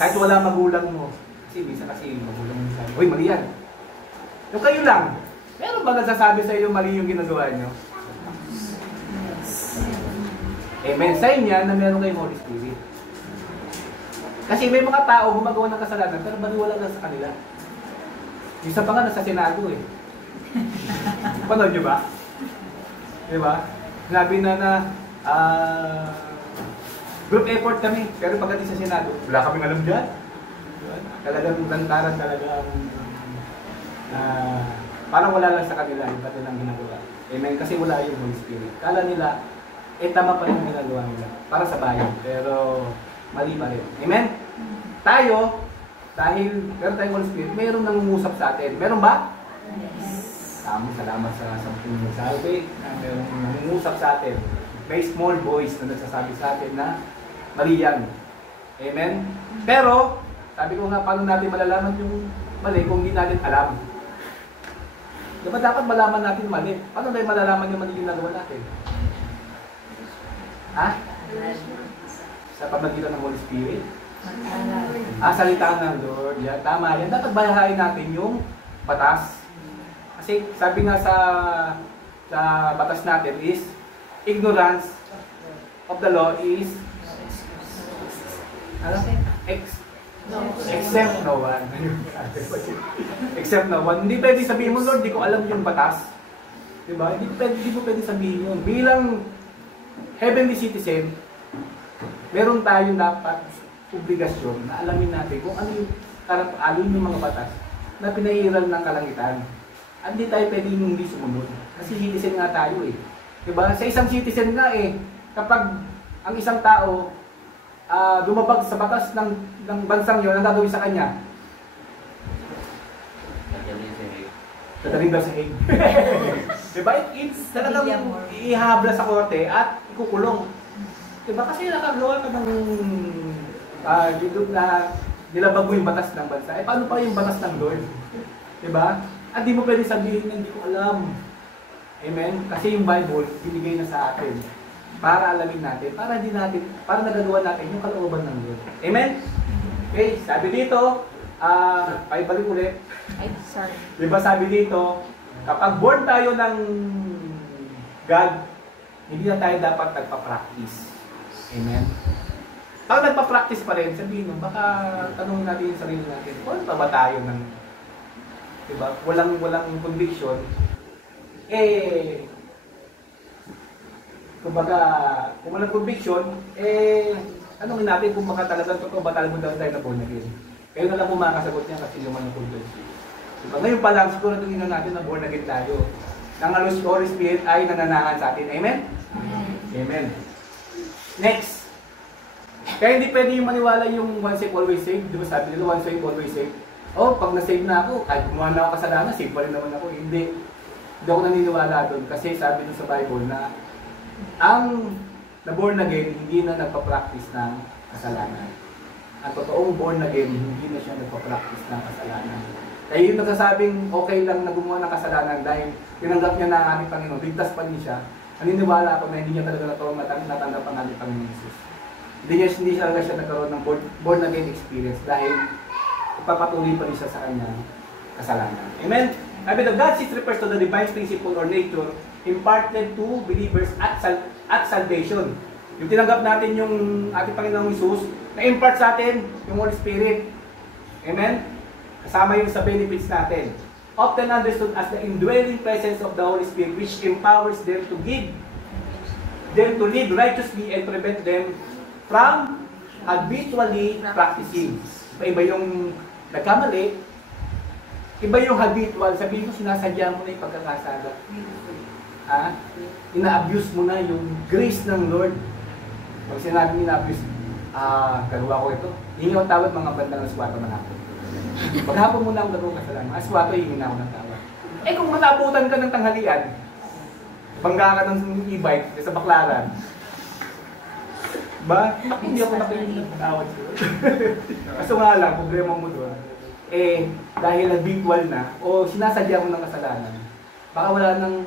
Kahit wala magulang mo. Kasi bisa kasi magulang mo sabi, uy, mali yan. Yung kayo lang. Meron ba nagsasabi sa iyo mali yung ginagawa nyo? Amen. Sign yan na meron kayong Holy Spirit. Kasi may mga tao gumagawa ng kasalanan pero baliwala lang sa kanila. Isa pa nga nasa Senado eh. Panood nyo ba? Diba? Sinabi na group effort kami, pero pagdating sa Senado, wala kaming alam dyan. Diba? Talagang lantaran talaga parang wala lang sa kanila yung kanilang ginagawa. Amen? Kasi wala yung Holy Spirit. Kala nila, tama pa yung ginagawa nila para sa bayan, pero mali pa rin. Amen? Tayo, dahil meron tayong Holy Spirit, mayroong nangungusap sa atin. Meron ba? Yes. Salamat sa sampung salve na mayroong nangungusap sa atin. May small voice na nagsasabi sa atin na mali yan. Amen? Pero, sabi ko nga, paano natin malalaman yung mali kung hindi natin alam? Diba dapat malaman natin mali? Paano tayo malalaman yung mali yung nagawa natin? Ha? Sa pamagitan ng Holy Spirit? Salita ng Lord. Yan, tama yan. Dapat bayahain natin yung batas. Kasi sabi nga sa batas natin is, ignorance of the law is except no one. Except no one. Hindi pwede sabihin mo, Lord, di ko alam yung batas. Diba? Hindi mo pwede sabihin yun. Bilang heavenly citizen, meron tayong dapat obligasyon na alamin natin kung ano yung mga batas na pinairal ng kalangitan. At hindi tayo pwede hindi sumunod. Kasi citizen nga tayo eh. Diba? Sa isang citizen nga eh, kapag ang isang tao lumabag sa batas ng bansang yun, ang gagawin sa kanya? Dadalhin daw sa Hague. Diba? It's talagang ihabla sa korte at ikukulong. Diba? Kasi nakagawa ka ng nilabag mo yung batas ng bansa. Paano pa yung batas ng Lord? Diba? At di mo pwede sabihin na hindi ko alam. Amen? Kasi yung Bible, binigay na sa atin para alamin natin, para nagagawa natin yung kalooban ng Lord. Amen? Okay, sabi dito, paibalik ulit. Ay, sorry. Diba sabi dito, kapag born tayo ng God, hindi na tayo dapat nagpa-practice. Amen? Pag nagpa-practice pa rin, sabihin mo, baka tanongin natin yung sarili natin, born pa ba tayo ng, diba, walang conviction, kumbaga, kung walang conviction, tanongin natin kung baka talagang totoo ba talagang daw tayo na born again. Kayo na lang po makakasagot niya kasi luman ng conviction. Diba? Ngayon pa lang, siguro tingnan natin na born again tayo. Nang ang Holy Spirit ay nananahan sa atin. Amen? Amen. Next. Kaya hindi pwede yung maniwala yung once saved, always saved. Diba sabi nila, once saved, always saved. Pag na-save na ako, kahit gumawa na ako kasalanan, save pa rin naman ako. Hindi ako naniniwala doon. Kasi sabi doon sa Bible na ang na-born again, hindi na nagpa-practice ng kasalanan. Ang totoong born again, hindi na siya nagpa-practice ng kasalanan. Kaya yung nagsasabing okay lang na gumawa ng kasalanan dahil tinanggap niya na ang aming Panginoon, ligtas pa rin siya, naniniwala ako na hindi niya talaga natanggap ang aming Panginoon Jesus. Hindi talaga siya nagkaroon ng born again experience dahil ipapatuloy pa rin siya sa kanyang kasalanan. Amen? Sabi na, God sees refers to the divine principle or nature imparted to believers at salvation. Yung tinanggap natin yung ating Panginoong Jesus, na-impart sa atin yung Holy Spirit. Amen? Kasama yung sa benefits natin. Often understood as the indwelling presence of the Holy Spirit which empowers them to live righteously and prevent them from habitually practicing. Iba yung nagkamali, iba yung habitual. Sabihin mo, sinasadya mo na yung pagkakasala. Ina-abuse mo na yung grace ng Lord. Pag sinabi ina-abuse, gagawa ko ito. Hingi ako tawad mga bandang alas 4 ng hapon. Paghapon mo na ang gagawa kasalanan. Alas 4, hingi na ako ng tawad. Kung matabutan ka ng tanghalian, bangga ka ng e-bike sa Baklaran, hindi ako nakikinig ng tawad ko. Kaso nga lang, problema mo doon, dahil habitual na, o sinasadya mo ng kasalanan, baka wala nang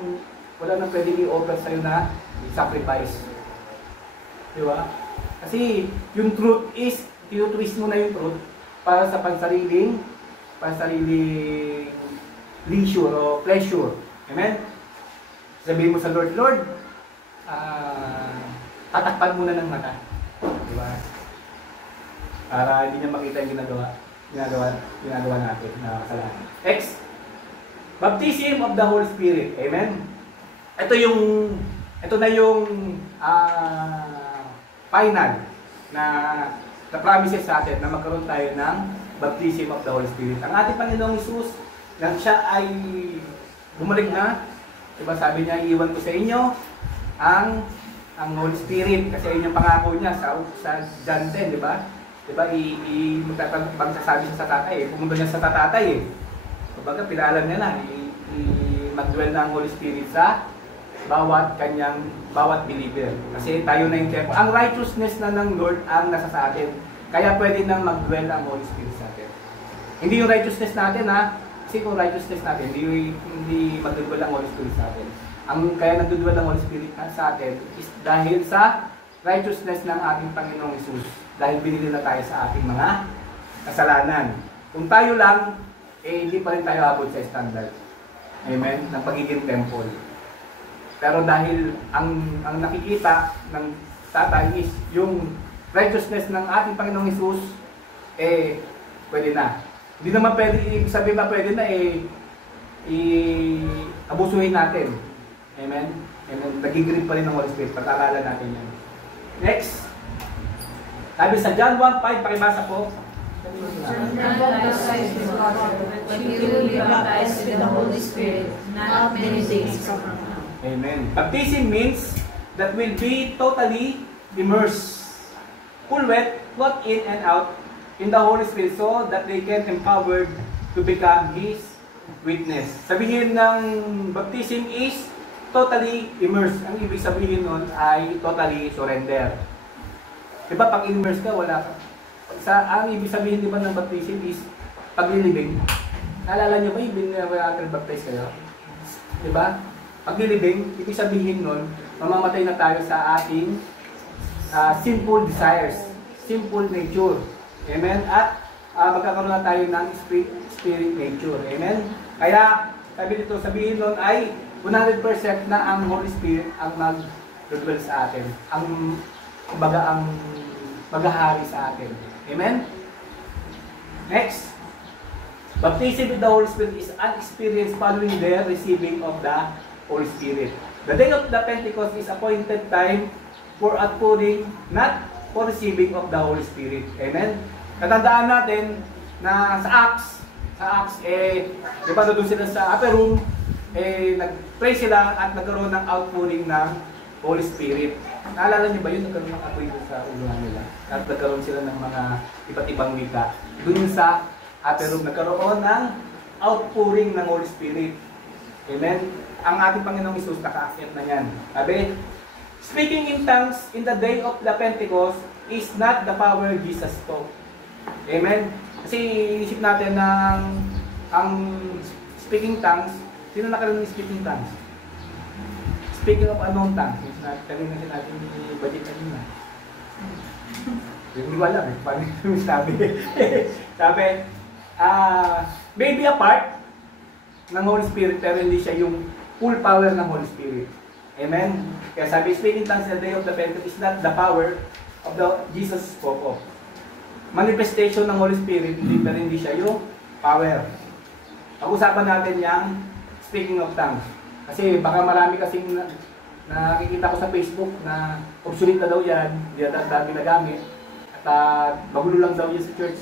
pwedeng i-offer sa'yo na sacrifice. Diba? Kasi yung truth is, tinutwist mo na yung truth para sa pansariling leisure o pleasure. Amen? Sabihin mo sa Lord, Lord, tatakpan muna ng mata. Di ba? Para hindi niya makita yung ginagawa natin na kasalanan. Next, baptism of the Holy Spirit. Amen? Ito na yung final na promises sa atin na magkaroon tayo ng baptism of the Holy Spirit. Ang ating Panginoong Hesus, nang siya ay bumalik na, diba sabi niya, iiwan ko sa inyo ang Holy Spirit, kasi yun yung pangako niya sa John 10, di ba? Diba, magsasabi siya sa tatay, pumunta niya sa tatay Kumbaga, pinaalam niya na, mag-dwell na ang Holy Spirit sa bawat believer. Kasi tayo na yung tempo. Ang righteousness na ng Lord ang nasa sa atin. Kaya pwede nang mag-dwell ang Holy Spirit sa atin. Hindi yung righteousness natin kasi kung righteousness natin, hindi mag-dwell ang Holy Spirit sa atin. Kaya nag-dwell ang Holy Spirit sa atin is dahil sa righteousness ng ating Panginoong Hesus. Dahil binili na tayo sa ating mga kasalanan. Kung tayo lang, hindi pa rin tayo abot sa standard. Amen? Ng pagiging temple. Pero dahil ang nakikita ng tatay is yung righteousness ng ating Panginoong Hesus, pwede na. Hindi naman pwede, sabihin na pwede na, abusuhin natin. Amen? Amen. Nagigirip pa rin ng Holy Spirit. Pag-aaralan natin yan. Next. Sabi sa John 1:5, pakibasa po. John baptized with water, but you will be baptized with the Holy Spirit not many days from now. Amen. Baptism means that will be totally immersed, full wet, plugged in and out in the Holy Spirit so that they can empowered to become His witness. Sabihin ng baptism is totally immersed. Ang ibig sabihin nun ay totally surrender. Diba pag immersed ka, wala ka. Ang ibig sabihin diba ng baptism is paglilibing. Naalala nyo ba yung baptize kayo? Diba? Paglilibing, ibig sabihin nun, mamamatay na tayo sa ating simple desires, simple nature. Amen? At magkakaroon na tayo ng spirit nature. Amen? Kaya, sabihin nun ay 100% na ang Holy Spirit ang mag-dwell sa atin. Ang maghahari sa atin. Amen? Next. Baptism with the Holy Spirit is an experience following the receiving of the Holy Spirit. The day of the Pentecost is appointed time for outpouring, not for receiving of the Holy Spirit. Amen? Katandaan natin na sa Acts, di ba doon sila sa upper room, nag-pray sila at nagkaroon ng outpouring ng Holy Spirit. Naalala niyo ba yun? Nagkaroon ng apoy sa ulo nila. At nagkaroon sila ng mga iba't ibang wika. Doon sa upper room, nagkaroon ng outpouring ng Holy Spirit. Amen? Ang ating Panginoong Hesus nakaakyat na yan. Sabi, speaking in tongues in the day of the Pentecost is not the power Jesus spoke. Amen? Kasi isip natin ng ang speaking tongues, sino nakarinig ng speaking tongues? Speaking of unknown tongues, kanina natin i-budget kanina. Hindi ko alam paano yung sabi. Sabi, maybe a part ng Holy Spirit pero hindi siya yung full power ng Holy Spirit. Amen? Kaya sabi, speaking tongues in the day of the Pentecost is not the power of the Jesus spoke of. Manifestation ng Holy Spirit, pero hindi siya yung power. Pag-usapan natin yung speaking of tongues. Kasi baka marami kasing nakikita ko sa Facebook na obsolete na daw yan, hindi na dami nagamit, at magulo lang daw yan sa church.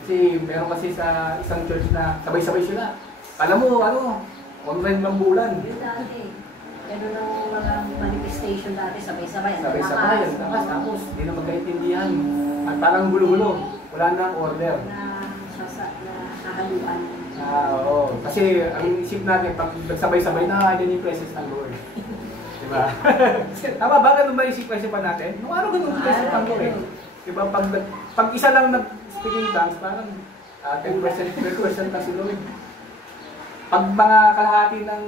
Kasi meron kasi sa isang church na sabay-sabay sila. Alam mo, online mambulan. Yun dati. Ganun ang mga manifestation dati, sabay-sabay. Sabay-sabay, tapos hindi na magkaintindihan. At parang gulo-gulo. Wala nang order. Na hahaluan. Oo. Kasi ang isip natin, pag nagsabay-sabay na, yan yung presence ng Lord. Diba? Tama ba? Ganun ba yung isip-isipan natin? Nung araw ganun yung presence ng Lord. Diba? Pag isa lang nag-speaking tongues, parang 10% na si Lord. Pag mga kalahati ng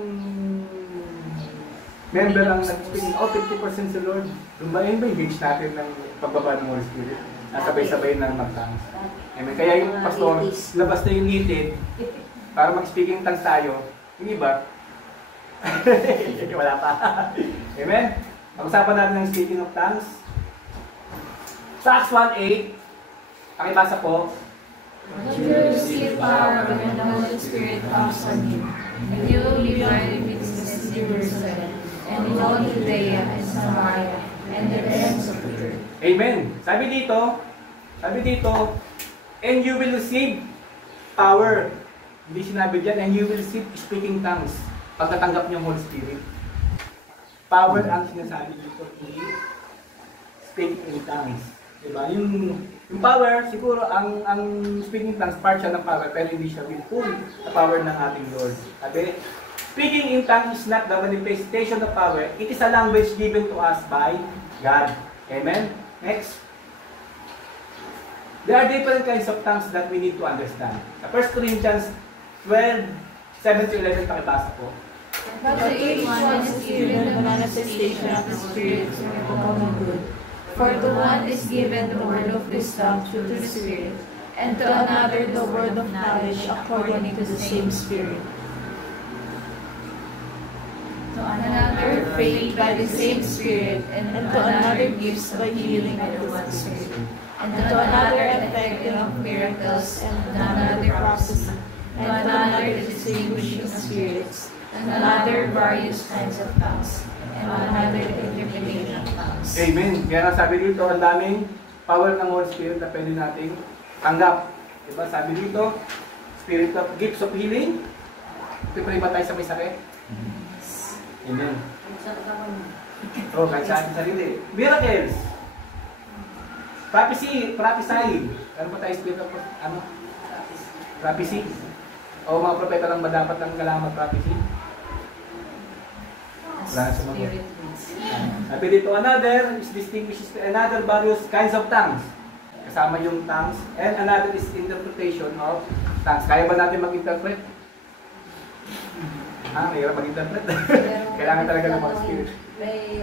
member ang nag-speaking, 50% si Lord. Yun ba yung gauge natin ng pagbaba ng Holy Spirit? Sabay-sabay na mag-tongues. Kaya yung pastor, labas na yung litid para mag-speaking tongues tayo. Yung iba, Wala pa. Amen? Pag-usapan natin ng speaking of tongues. Sa Acts 1:8, pakibasa po. But you will receive power when the Holy Spirit comes on you, and you will be my witnesses in Jerusalem, and in all Judea and Samaria, and the ends of the earth. Amen. Sabi dito, and you will receive power. Hindi sinabi dyan, and you will receive speaking tongues. Pag natanggap niyo ang Holy Spirit. Power ang sinasabi dito, hindi speaking in tongues. Diba? Yung power, siguro, ang speaking tongues, part siya ng power, pero hindi siya full na power ng ating Lord. Sabi, speaking in tongues is not the manifestation of power, it is a language given to us by God. Amen? Next. There are different kinds of tongues that we need to understand. Sa 1 Corinthians 12:7-11, pakibasa po. But to each one is given the manifestation of the Spirit for the common good. For to one is given the word of wisdom through the Spirit, and to another the word of knowledge according to the same Spirit. To another faith by the same Spirit, and to another gifts by healing of the one Spirit, and to another effecting of miracles, and to another prophecy, and to another distinguishing of spirits, and another various kinds of tongues, and another interpretation of tongues. Amen. Kaya nga sabi dito, ang daming power ng Holy Spirit na pwede nating tanggap. Diba? Sabi dito, Spirit of gifts of healing. Pipray ba tayo sa may sakit? Amen. Kahit sa ating sarili. Miracles. Prophecy. Ano pa tayo, Spirit of prophecy? O mga propeta lang ba dapat ang kailangan mag-prophecy? Wala na sumagot. Sabi dito, another is distinguishes another various kinds of tongues. Kasama yung tongues. And another is interpretation of tongues. Kaya ba natin mag-interpret? Mahirap mag-interpret. Kailangan talaga ng mga spirit. May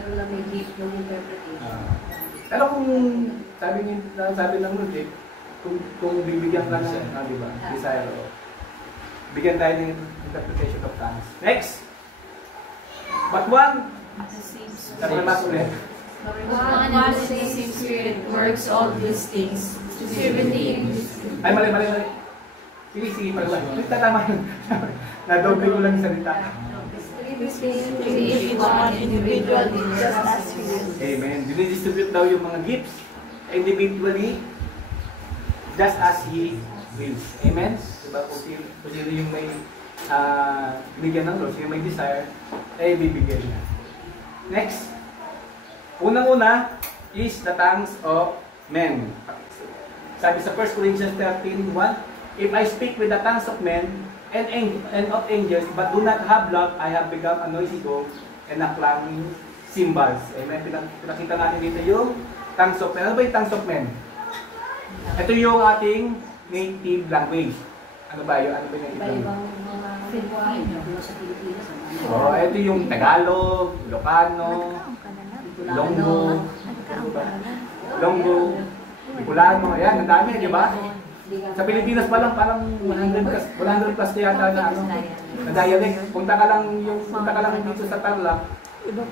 gift ng interpretation. Pero kung sabi ng Lord, kung bibigyan ka ng, di ba? Desire. Bigyan tayo ng interpretation of tongues. Next. But one, One and the same Spirit works all these things, distributing. Ay, mali. Sige, pala. Tatama yun. Nadoble ko lang yung salita. Each one individually, just as He wills. Amen. Dinidistribute daw yung mga gifts individually, just as He wills. Amen? Diba? Kung sino yung may binigyan ng Lord, sino may desire, ay bibigyan niya. Next. Unang-una is the tongues of men. Sabi sa 1 Corinthians 13:1, if I speak with the tongues of men and of angels, but do not have love, I have become a noisy gong and a clanging cymbals. Amen. Pinakita natin dito yung tongues of men. Ano ba yung tongues of men? Ito yung ating native language. Ano ba yung native language? Ito yung Tagalog, Ilocano, Ilonggo, Bicolano, ayan, ang dami, di ba? Sa Pilipinas pa lang, parang 100 plus yata na dialect. Punta ka lang dito sa Tarlac,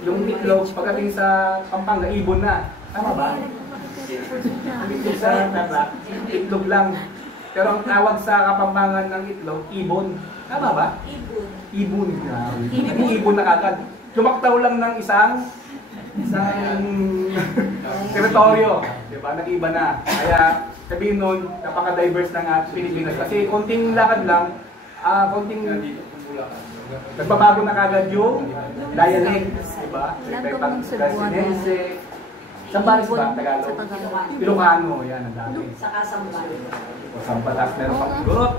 yung itlog, pagdating sa Pampanga, ibon na. Tama ba? Dito sa Tarlac, itlog lang. Pero ang tawag sa Kapampangan ng itlog, ibon. Tama ba? Ibon. Ibon na kagad. Lumaktaw lang ng isang teritoryo. Diba? Nag-iba na. Kaya sabihin nun, napaka-diverse ng Pilipinas. Kasi konting lakad lang, nagbabago na kagad yung dialect. Diba? Pangasiense, Sambalis ba? Tagalog? Ilocano. Yan, ang dami. Saka Sambalis. O Sambalas, meron pang Igorot.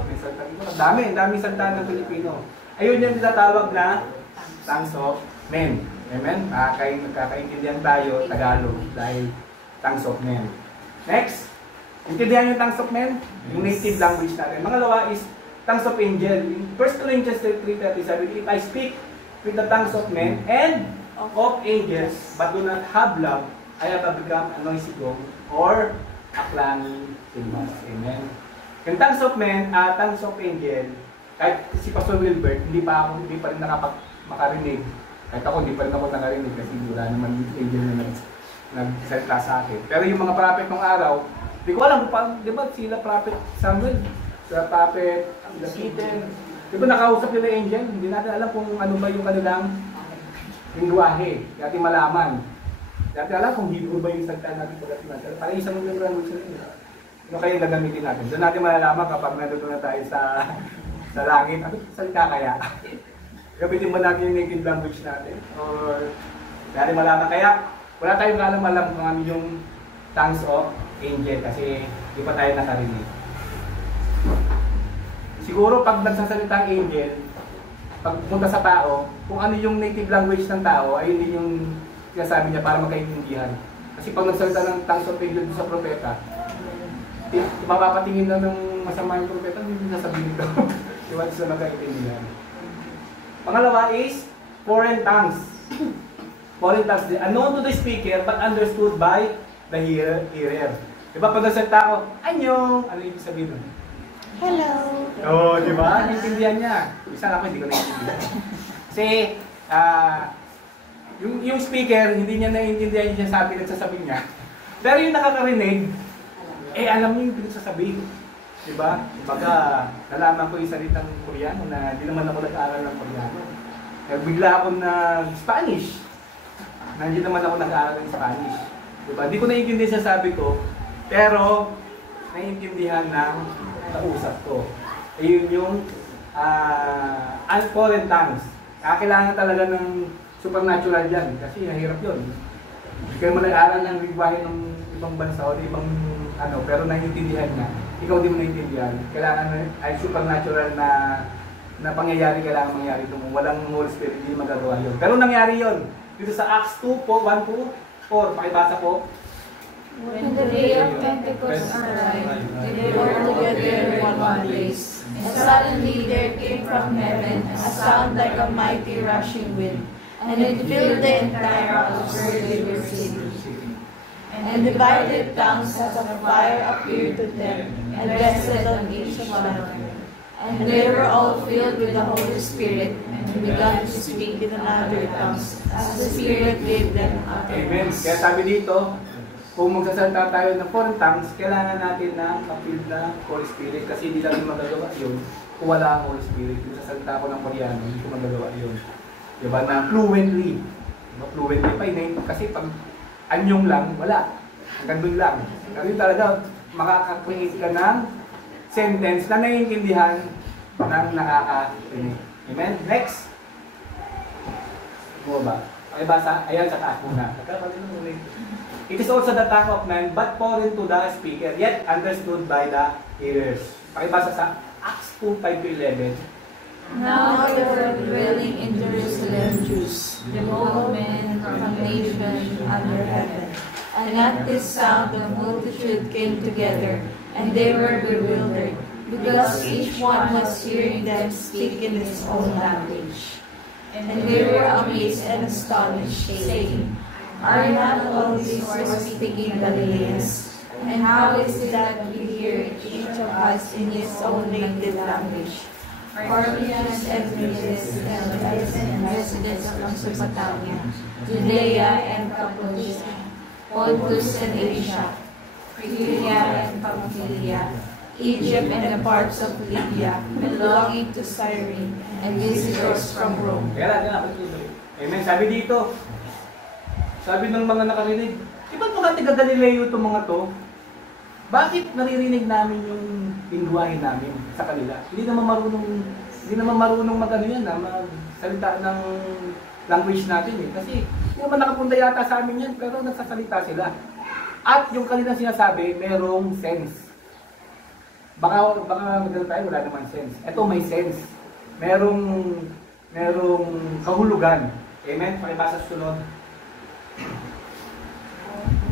Ang dami salita ng Pilipino. Ayun yung tinatawag na tongues of men. Amen? Nagkakaintindihan tayo, Tagalog, dahil tongues of men. Next, intindihan yung tongues of men, yung native language natin. Mangalawa is tongues of angel. In 1 Corinthians 3:37, if I speak with the tongues of men and of angels, but do not have love, I have become a noisy gong or a clanging cymbal. Amen. Yung tongues of men, tongues of angel, kahit si Pastor Wilbert, hindi pa rin makarinig. Kahit ako, hindi pa rin ako nakarinig kasi wala naman yung angel na nagsalita sa akin. Pero yung mga prophet ng araw, di ko alam kung paano, di ba sila prophet Samuel, sila prophet Peter, di ba nakausap nila yung angel? Hindi natin alam kung ano ba yung kanilang lingwahe. Dati malaman. Dati alam kung Hebrew ba yung salita natin pagdating natin. Parang isang language na rin. Ano kayo gagamitin natin? Doon natin malalaman kapag nandito na tayo sa langit. Ano salita kaya? Gamitin ba natin yung native language natin? Or natin malaman? Kaya wala tayong alam kung ano yung tongues of angel kasi di pa tayo nakarinig. Siguro pag nagsasalita ang angel, pag punta sa tao, kung ano yung native language ng tao, ayun din yung sinasabi niya para magkaintindihan. Kasi pag nagsalita ng tongues of angel sa propeta, mapapatingin na ng masama yung propeta, hindi sasabihin ito. Diba sila magkaintindihan. Pangalawa is foreign tongues. Foreign tongues, unknown to the speaker but understood by the hearer. Diba pag nagsalita ko, anyong, ano yung sabihin nun? Hello. Oo, di ba? Naintindihan niya. Isa ako, hindi ko naintindihan. Kasi, yung speaker, hindi niya naintindihan yung nagsasabi niya. Pero yung nakakarinig, alam niyo yung pinagsasabi. Di ba? Baga, nalaman ko yung salitang Koreano na hindi naman ako nag-aaral ng Koreano. Kaya bigla ako nag-Spanish. Na hindi naman ako nag-aaral ng Spanish. Di ba? Hindi ko naiintindihan sa sabi ko, pero naiintindihan ng kausap ko. Ayun yung foreign tongues. Kailangan talaga ng supernatural dyan kasi nahirap yun. Hindi kayo nag-aaral ng lingwahe ng ibang bansa o ibang ano, pero naiintindihan niya. Ikaw din mo naiintindihan. Kailangan ay supernatural na pangyayari, kailangan mangyari ito. Walang Holy Spirit, hindi magagawa yun. Pero nangyari yun. Dito sa Acts 2 po, 1-4, pakibasa po. When the day of Pentecost arrived, they were together in one place. And suddenly there came from heaven a sound like a mighty rushing wind, and it filled the entire house where they were sitting. And divided tongues as of fire appeared to them, and rested on each one. And they were all filled with the Holy Spirit, and began to speak in other tongues, as the Spirit gave them Amen. utterance. Kaya sabi dito, kung magsasalita tayo ng foreign tongues, kailangan natin ng kapil na Holy Spirit kasi hindi natin magagawa yun kung wala ang Holy Spirit. Kung sasalita ko ng Koreano, hindi ko magagawa yun. Diba? Na fluently. Diba? Fluently pa yun. Kasi pag anyong lang, wala. Hanggang doon lang. Kasi talaga, makaka-create ka ng sentence na naiintindihan ng nakaka-rinig. Amen? Next. Buwa ba? Pakibasa. Ayan, sa taas muna. It is also the tongue of man, but foreign to the speaker, yet understood by the hearers. Pakibasa sa Acts 2:5-11. Now there were dwelling in Jerusalem Jews, devout men from a nation under heaven. And at this sound the multitude came together, and they were bewildered, because each one was hearing them speak in his own language. And they were amazed and astonished, saying, Are not all these who are speaking Galileans? And how is it that we hear each of us in his own native language? Parthians and Medes and residents of Mesopotamia, Judea and Cappadocia, Pontus and Asia, Phrygia and Pamphylia, Egypt and the parts of Libya, belonging to Cyrene, and visitors from Rome. Amen. Sabi dito, sabi ng mga nakarinig, di ba mga taga Galileo itong mga to? Bakit naririnig namin yung lingwahe namin sa kanila? Hindi naman marunong mag-ano yan, magsalita ng language natin eh. Kasi hindi naman nakapunta yata sa amin yan, pero nagsasalita sila. At yung kanilang sinasabi, merong sense. Baka magdala tayo, wala naman sense. Ito may sense. Merong kahulugan. Amen? Pakibasa sa sunod.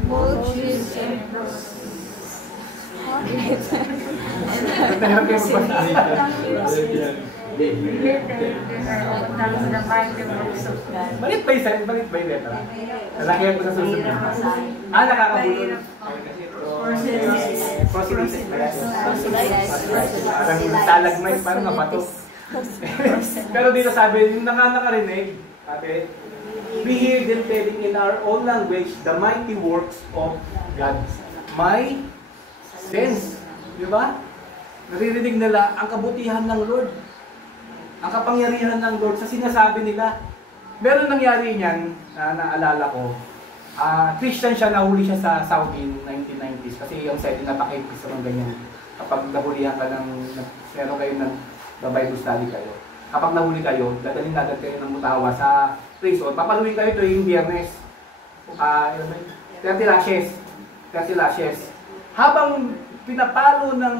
Both Jews and Balit ba yung letra? Nalakihan ko sa susunod. Nakakabulol. Proselytes ba yan? Parang talagmay, parang mabato. Pero dito sabi, yung nakarinig, sabi, we hear them telling in our own language the mighty works of God. May sense. Di ba? Naririnig nila ang kabutihan ng Lord. Ang kapangyarihan ng Lord sa sinasabi nila. Meron nangyari niyan, naalala ko. Christian siya, nahuli siya sa Saudi in 1990s. Kasi yung setting na pakipis naman ganyan. Kapag nahulihan ka ng, meron kayo ng Bible study kayo. Kapag nahuli kayo, dadalhin natin kayo ng mutawa sa prison. Papaluin kayo ito yung biyernes. 30 lashes. 30 lashes. Habang pinapalo ng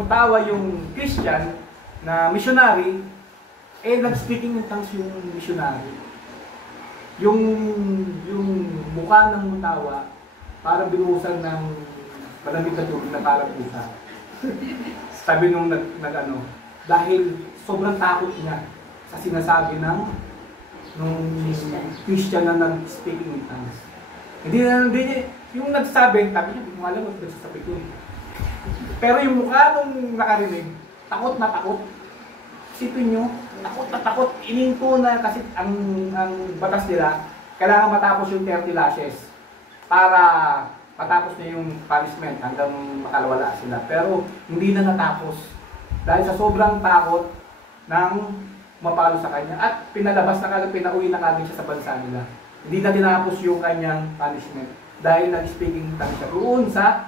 mutawa yung Christian na missionary, nag-speaking in tongues yung missionary. Yung mukha ng mutawa, parang binuhusan ng malamig na tubig na parang pusa. Sabi nung dahil sobrang takot niya sa sinasabi ng Christian na nag-speaking in tongues. Hindi niya, yung nagsabi, sabi niya, hindi mo alam kung nagsasabi ko. Pero yung mukha nung nakarinig, takot na takot. Isipin nyo, takot na takot. Ininto na kasi ang batas nila, kailangan matapos yung 30 lashes para matapos na yung punishment hanggang makalawala sila. Pero hindi na natapos dahil sa sobrang takot ng mapalo sa kanya at pinalabas na kagad, pinauwi na kagad siya sa bansa nila. Hindi na tinapos yung kanyang punishment dahil nag-speaking tongue siya doon sa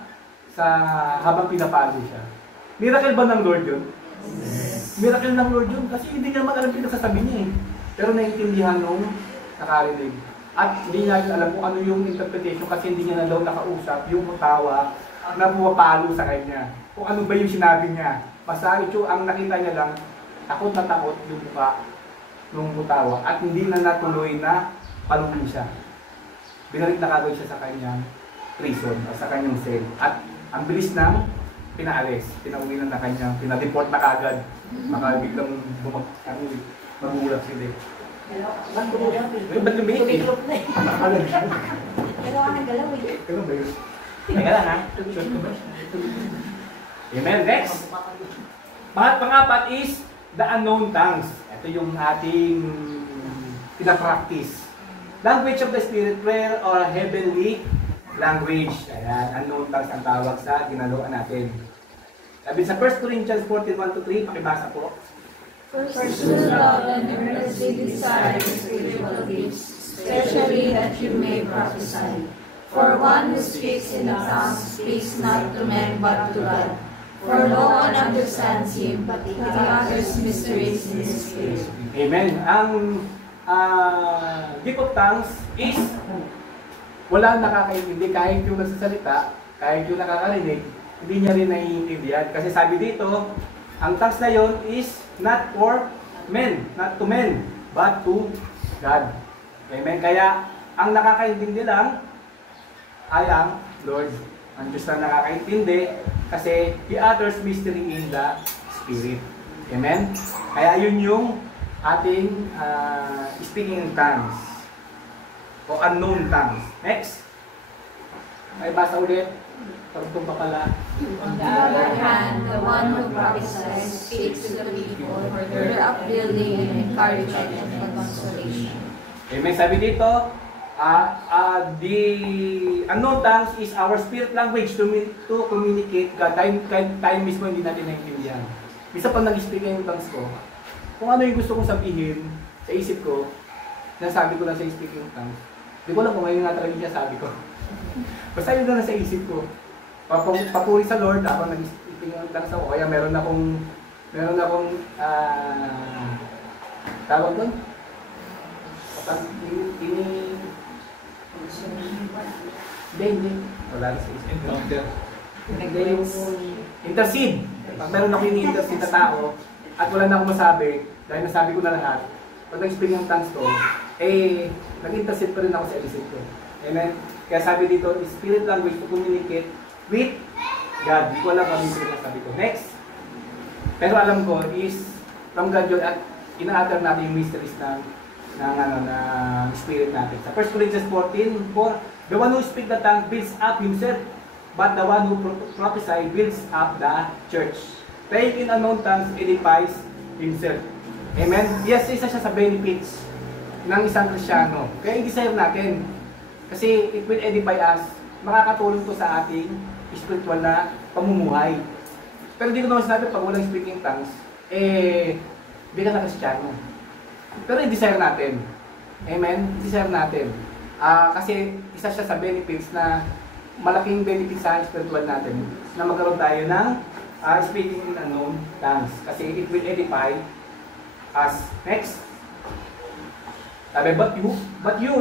habang pinapalo siya. Miracle ba ng Lord yun? Yes. Miracle ng Lord yun kasi hindi niya naman alam pinagsasabi niya eh. Pero naiintindihan nung nakarinig. At hindi niya alam kung ano yung interpretation kasi hindi niya na daw nakausap yung mutawa na pumapalo sa kanya. Kung ano ba yung sinabi niya. Basta ito ang nakita niya lang, takot na takot yung mukha ng mutawa at hindi na natuloy na paluin siya. Binalik na kagad siya sa kanyang prison o sa kanyang cell. At ang bilis ng pinaalis, pinauwi na kanyang, pinadeport na kagad. Baka biglang magulap sila. Ba't gulap eh? Ba't lumiit eh? Pero ang galaw eh. Ganun ba yun? Teka lang ha? Amen. Next. Pangapat is the unknown tongues. Ito yung ating pinapractice. Language of the Spirit, prayer or heavenly language. Ayan, unknown tongues ang tawag sa ginagawa natin. Sabi sa 1 Corinthians 14:1-3, pakibasa po. Pursue love and earnestly desire spiritual gifts, especially that you may prophesy. For one who speaks in a tongue speaks not to men but to God. For no one understands him, but he utters mysteries in the Spirit. Amen. Ang gift of tongues is walang nakakaintindi kahit yung nagsasalita, kahit yung nakakarinig, hindi niya rin naiintindihan. Kasi sabi dito, ang tongues na yon is not for men, not to men, but to God. Amen. Kaya ang nakakaintindi lang ay ang Lord. Ang Diyos na nakakaintindi kasi He utters mystery in the Spirit. Amen? Kaya yun yung ating speaking in tongues o unknown tongues. Next. Ay basa ulit. Tarutong pa pala. On the other hand, the one who prophesies speaks to the people for their upbuilding and encouragement and consolation. Amen. Sabi dito, the unknown tongues is our spirit language to communicate God. Tayo mismo hindi natin naiintindihan. Bisa pag nag-speak yung tongues ko, kung ano yung gusto kong sabihin sa isip ko, nasabi ko lang sa speaking tongues. Hindi ko lang kung ngayon nga talaga niya sabi ko. Basta yun na sa isip ko. Papuri sa Lord ako nag-speaking tongues ako. Kaya meron akong tawag doon? Hindi. Wala na sa isip. Intercede. Pag meron ako yung intercede na tao at wala na akong masabi, dahil nasabi ko na lahat, pag nag-speak ng tongues ko, nag-intercede pa rin ako sa isip ko. Amen? Kaya sabi dito, spirit language to communicate with God. Hindi ko alam kung ano yung sabi ko. Next. Pero alam ko is from God yun at ina-utter natin yung mysteries ng spirit natin. Sa 1 Corinthians 14:4, the one who speaks the tongue builds up himself, but the one who prophesies builds up the church. Praying in unknown tongues edifies himself. Amen? Yes, isa siya sa benefits ng isang Kristiyano. Kaya i-desire natin. Kasi it will edify us. Makakatulong to sa ating spiritual na pamumuhay. Pero hindi ko naman sinabi pag walang speaking tongues, hindi ka na Kristiyano. Pero i-desire natin. Amen? I-desire natin. Kasi isa siya sa benefits na malaking benefits sa spiritual natin na magkaroon tayo ng speaking in unknown tongues. Kasi it will edify us. Next. Sabi, but you,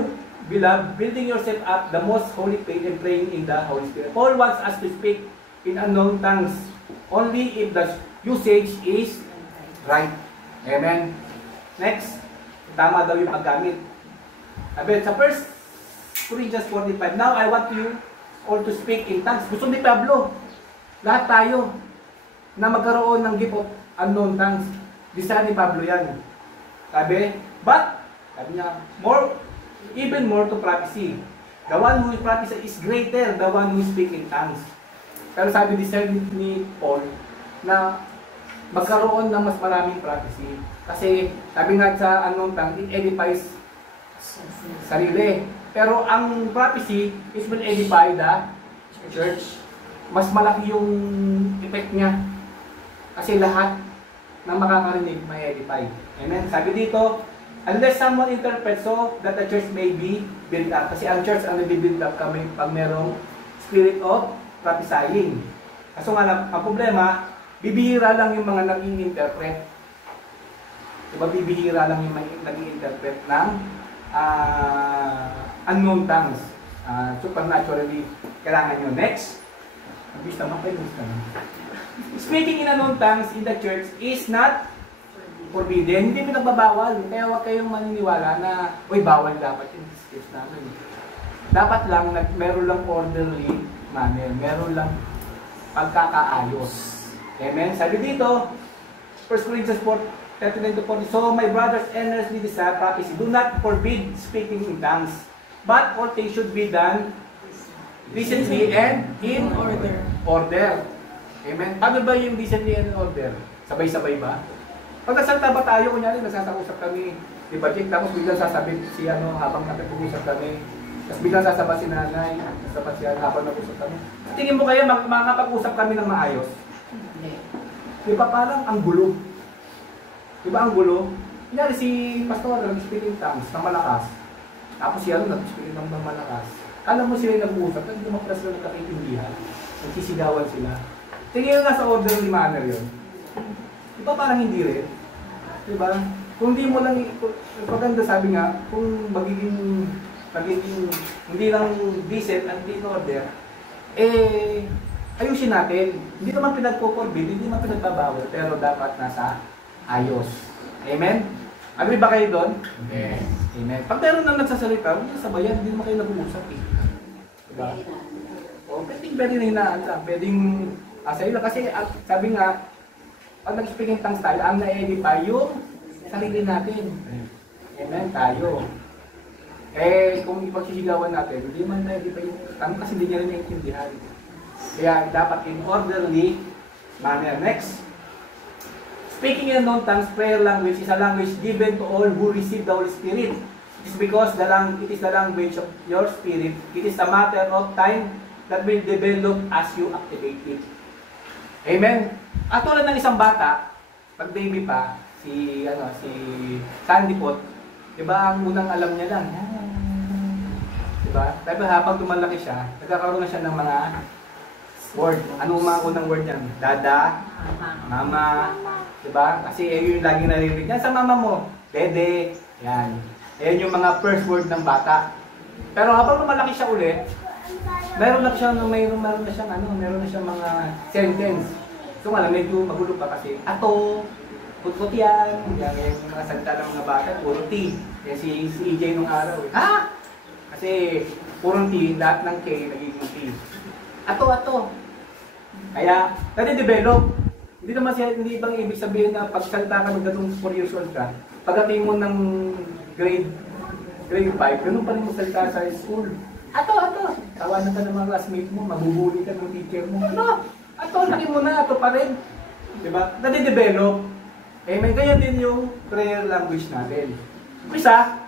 beloved, building yourself up the most holy faith and praying in the Holy Spirit. Paul wants us to speak in unknown tongues only if the usage is right. Amen. Next. Tama daw yung paggamit. Sabi, sa 1 Corinthians 45, now I want you all to speak in tongues. Gusto ni Pablo, lahat tayo, na magkaroon ng gift of unknown tongues. Bisa ni Pablo yan. Sabi niya, even more to prophecy. The one who prophesies is greater than the one who speaks in tongues. Pero sabi ni Paul, na magkaroon ng mas maraming prophecy. Kasi sabi nga sa unknown tongue, it edifies sarili. Pero ang prophecy is will edify the church. Mas malaki yung effect niya. Kasi lahat ng makakarinig may edify. Amen? Sabi dito, unless someone interprets so that the church may be built up. Kasi ang church ang nabibuild up kami pag merong spirit of prophesying. Kaso nga lang, ang problema, bibihira lang yung mga nag-i-interpret. Diba, bibihira lang yung nag-i-interpret ng unknown tongues. Supernaturally, kailangan nyo. Next. Nabis naman kayo. Speaking in unknown tongues in the church is not forbidden. Hindi pinagbabawal. Kaya huwag kayong maniniwala na, uy, bawal dapat yung skills namin. Dapat lang, meron lang orderly manner. Meron lang pagkakaayos. Amen? Sabi dito, 1 Corinthians 4:39-40, so my brothers earnestly desire prophecy. Do not forbid speaking in tongues, but all things should be done decently and in order. Amen? Ano ba yung decently and in order? Sabay-sabay ba? Pag nasalta ba tayo, kunyari, nasasakusap kami, di ba, Jake, tapos biglang sasabihin si habang nakapag-usap kami, tapos biglang sasabat si nanay, sasabat si habang nag-usap kami. Tingin mo kaya makakapag-usap kami ng maayos? Di ba parang ang gulo? Di ba ang gulo? Kunyari si Pastor, nag-speaking tongues ng malakas, tapos si nag-speaking ng malakas. Alam mo sila yung nag-uusap, hindi mo pala sila nagkakaintindihan, nagsisigawan sila. Tingin nga sa orderly manner yun. Di ba parang hindi rin? Di ba? Kung di mo lang, paganda sabi nga, kung magiging hindi lang decent and in order, ayusin natin. Hindi naman pinagpo-forbid, hindi naman pinagbabawal, pero dapat nasa ayos. Amen? Agree ba kayo doon? Amen. Amen. Pag meron nang nagsasalita, huwag yung sabayan, hindi naman kayo nag-uusap eh. Diba? O, pwedeng hinahinaan lang, pwedeng sa ilo. Kasi sabi nga, pag nag-speaking tongues tayo, ang na-edify yung sarili natin. Amen, tayo. Kung ipagsisigawan natin, hindi man na-edify yung tongue kasi hindi niya rin naiintindihan. Kaya dapat in orderly manner. Next. Speaking in unknown tongues, prayer language is a language given to all who receive the Holy Spirit. It is because it is the language of your spirit. It is a matter of time that will develop as you activate it. Amen. At tulad ng isang bata, pag baby pa, si Sandy Pot, diba ang unang alam niya lang? Diba? Tapi habang tumalaki siya, nagkakaroon na siya ng mga word. Ano mga unang word niyan? Dada, mama, diba? Kasi yun yung laging naririnig. Yan sa mama mo, dede, yan. Yan yung mga first word ng bata. Pero habang lumalaki siya ulit, meron na siyang mga sentence. So nga lang, medyo magulo pa kasi, ato, kutkot yan, yung mga salita ng mga bata, puro T. Yan si EJ nung araw. Ha? Kasi puro T, lahat ng K, nagiging T. Ato. Kaya, nade-develop. Hindi bang ibig sabihin na pag salita ka ng ganung 4 years old ka, pagdating mo ng grade 5, ganun pa rin mo salita sa school. Ato. Tawanan ka ng mga classmate mo, mabubuli ka ng teacher mo. Ano? Ato, laki mo na, ato pa rin. Diba? Nade-develop. Amen. Ganyan din yung prayer language natin. Isa,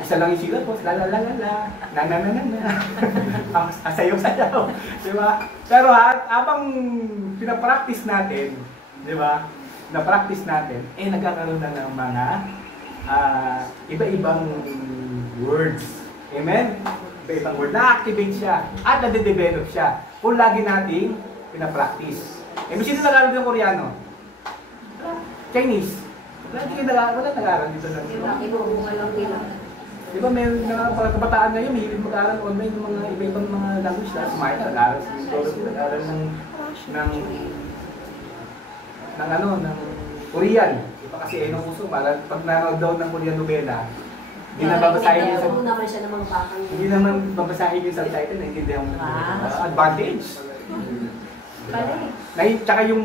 isa lang yung sila po, la la la la la, na na na na na, sayaw-sayaw, di ba? Pero habang pinapractice natin, di ba? Na-practice natin, nagkakaroon na ng mga iba-ibang words. Amen? Iba-ibang word. Na-activate siya at nade-develop siya kung lagi nating pinapractice. Sino nag-aaral ng Koreano? Chinese. Wala nag-aaral dito lang. Inuungan lang nila. Di ba may mga kabataan ngayon, may hilig mag-aaral online ng mga iba-ibang mga language na smart nag-aaral. Nag-aaral ng Korean. Iba kasi nung uso, para pag nanood daw ng Korean novela, hindi na babasahin yung Kung naman siya namang bakang. hindi naman babasahin yung subtitle, naiintindihan mo. Advantage. Tsaka yung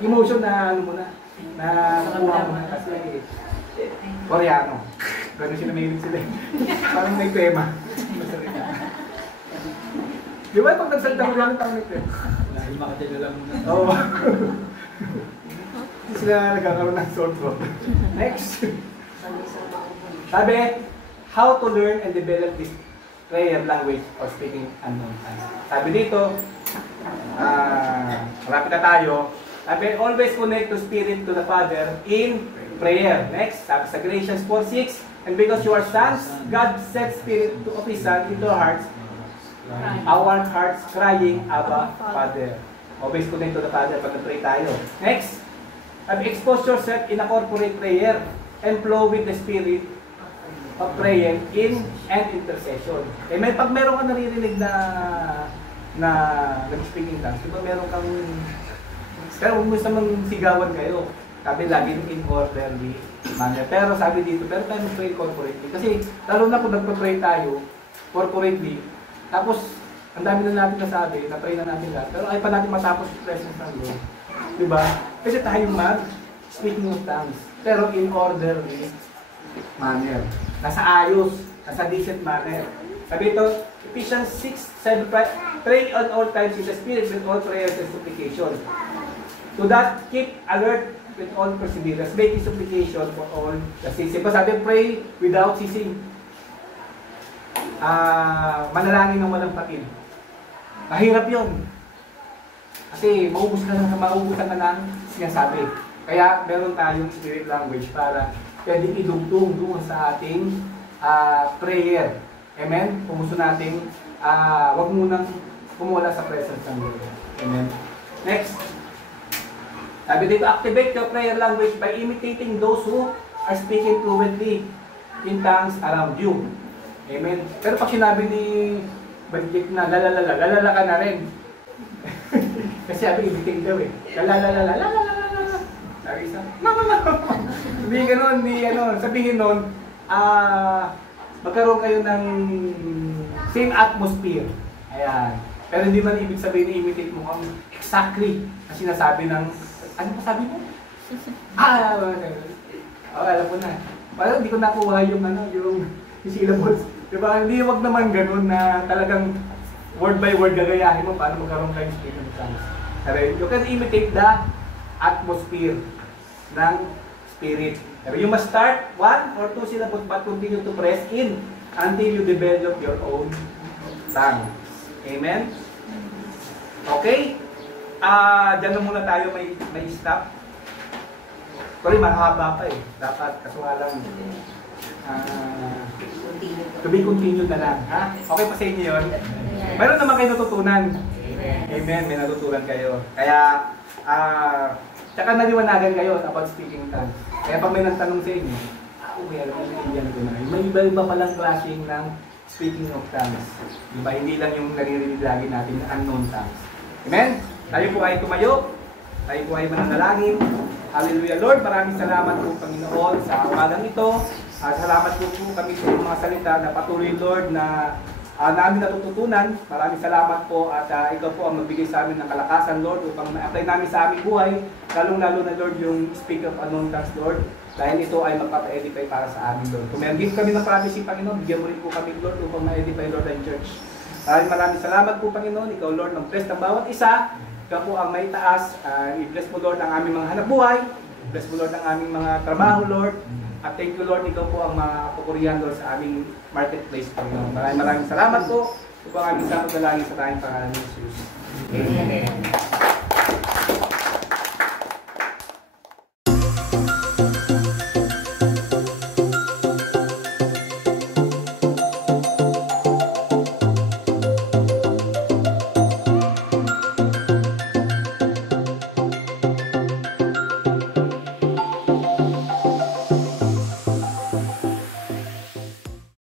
emotion na ano mo na nakuha mo na kasi Koreano. Gano'n sila mahilig sila. Parang may tema. Di ba pag nagsalita mo lang parang may tema? Dahil makatila lang muna. Oo. Hindi sila nagkakaroon ng sore throat. Next. Sabi, how to learn and develop this prayer language or speaking unknown tongues. Sabi dito, malapit na tayo. Sabi, always connect the Spirit to the Father in prayer. Next, sabi sa Galatians 4:6, and because you are sons, God sent Spirit of His Son into our hearts crying, Abba, Father. Always connect to the Father pag na-pray tayo. Next, sabi, expose yourself in a corporate prayer and flow with the Spirit of praying in and intercession. May pag meron kang naririnig na nag-speaking tongues, diba meron kang pero huwag mo namang sigawan kayo. Sabi lagi in orderly manner. Pero sabi dito, pero tayo mag-pray corporately. Kasi lalo na kung nagpa-pray tayo corporately, tapos ang dami na natin nasabi, na-pray na natin lahat, pero ay pa natin matapos yung presence ng Lord. Diba? Kasi tayo mag-speaking of tongues, pero in orderly manner. Nasa ayos, nasa decent manner. Sabi ito, Ephesians 6:7, pray on all times in the Spirit with all prayers and supplications. To that, keep alert with all perseverance, making supplication for all the saints. Diba sabi, pray without ceasing. Manalangin ng walang patil. Mahirap yun. Kasi mauubusan ka ng sinasabi. Kaya meron tayong spirit language para pwedeng idugtong doon sa ating prayer. Amen? Kung gusto natin, wag munang kumula sa presence ng Lord. Amen? Next. Sabi dito, activate your prayer language by imitating those who are speaking fluently in tongues around you. Amen? Pero pag sinabi ni Banjik na lalala ka na rin. Kasi sabi, imitate daw eh. Lalala. Sabi isa, hindi ganun, sabihin nun, magkaroon kayo ng same atmosphere. Ayan. Pero hindi man ibig sabihin na imitate mo kung exactly na sinasabi ng, ano pa sabi mo? Alam ko na. Parang hindi ko nakuha yung syllables. Diba? Hindi, wag naman ganun na talagang word by word gagayahin mo paano magkaroon kayo speaking of tongues. You can imitate the atmosphere ng spirit. You must start 1 or 2 syllables but continue to press in until you develop your own tongue. Amen? Okay? Diyan na muna tayo may stop. Sorry, mahaba pa eh. Dapat, kaso nga lang, to be continued na lang. Ha? Okay pa sa inyo yun? Meron naman kayo natutunan. Amen. May natutunan kayo. Kaya, tsaka naliwanagan kayo about speaking tongues. Kaya pag may nagtanong sa inyo, may iba-iba palang klaseng ng speaking of tongues. Diba? Hindi lang yung naririnig lagi natin na unknown tongues. Amen? Tayo po ay tumayo. Tayo po ay mananalangin. Hallelujah. Lord, maraming salamat po Panginoon sa umagang ito. Salamat po kami sa mga salita na patuloy Lord na namin natututunan. Maraming salamat po at ikaw po ang magbigay sa amin ng kalakasan Lord upang ma-apply namin sa aming buhay. Lalong-lalo na Lord yung speak of unknown tongues Lord. Dahil ito ay magpapa-edify para sa amin Lord. Kung may give kami ng prophecy Panginoon, bigyan mo rin po kami Lord upang ma-edify Lord ang church. Maraming salamat po, Panginoon. Ikaw, Lord, mag-bless ng bawat isa. Ikaw po ang may taas. I-bless mo, Lord, ang aming mga hanapbuhay. Bless mo, Lord, ang aming mga trabaho, Lord. At thank you, Lord, ikaw po ang mapupurihan, Lord, sa aming marketplace, Panginoon. Maraming salamat po. Ito po ang aming samot na lagi sa tayong pangalan ni Jesus. Amen.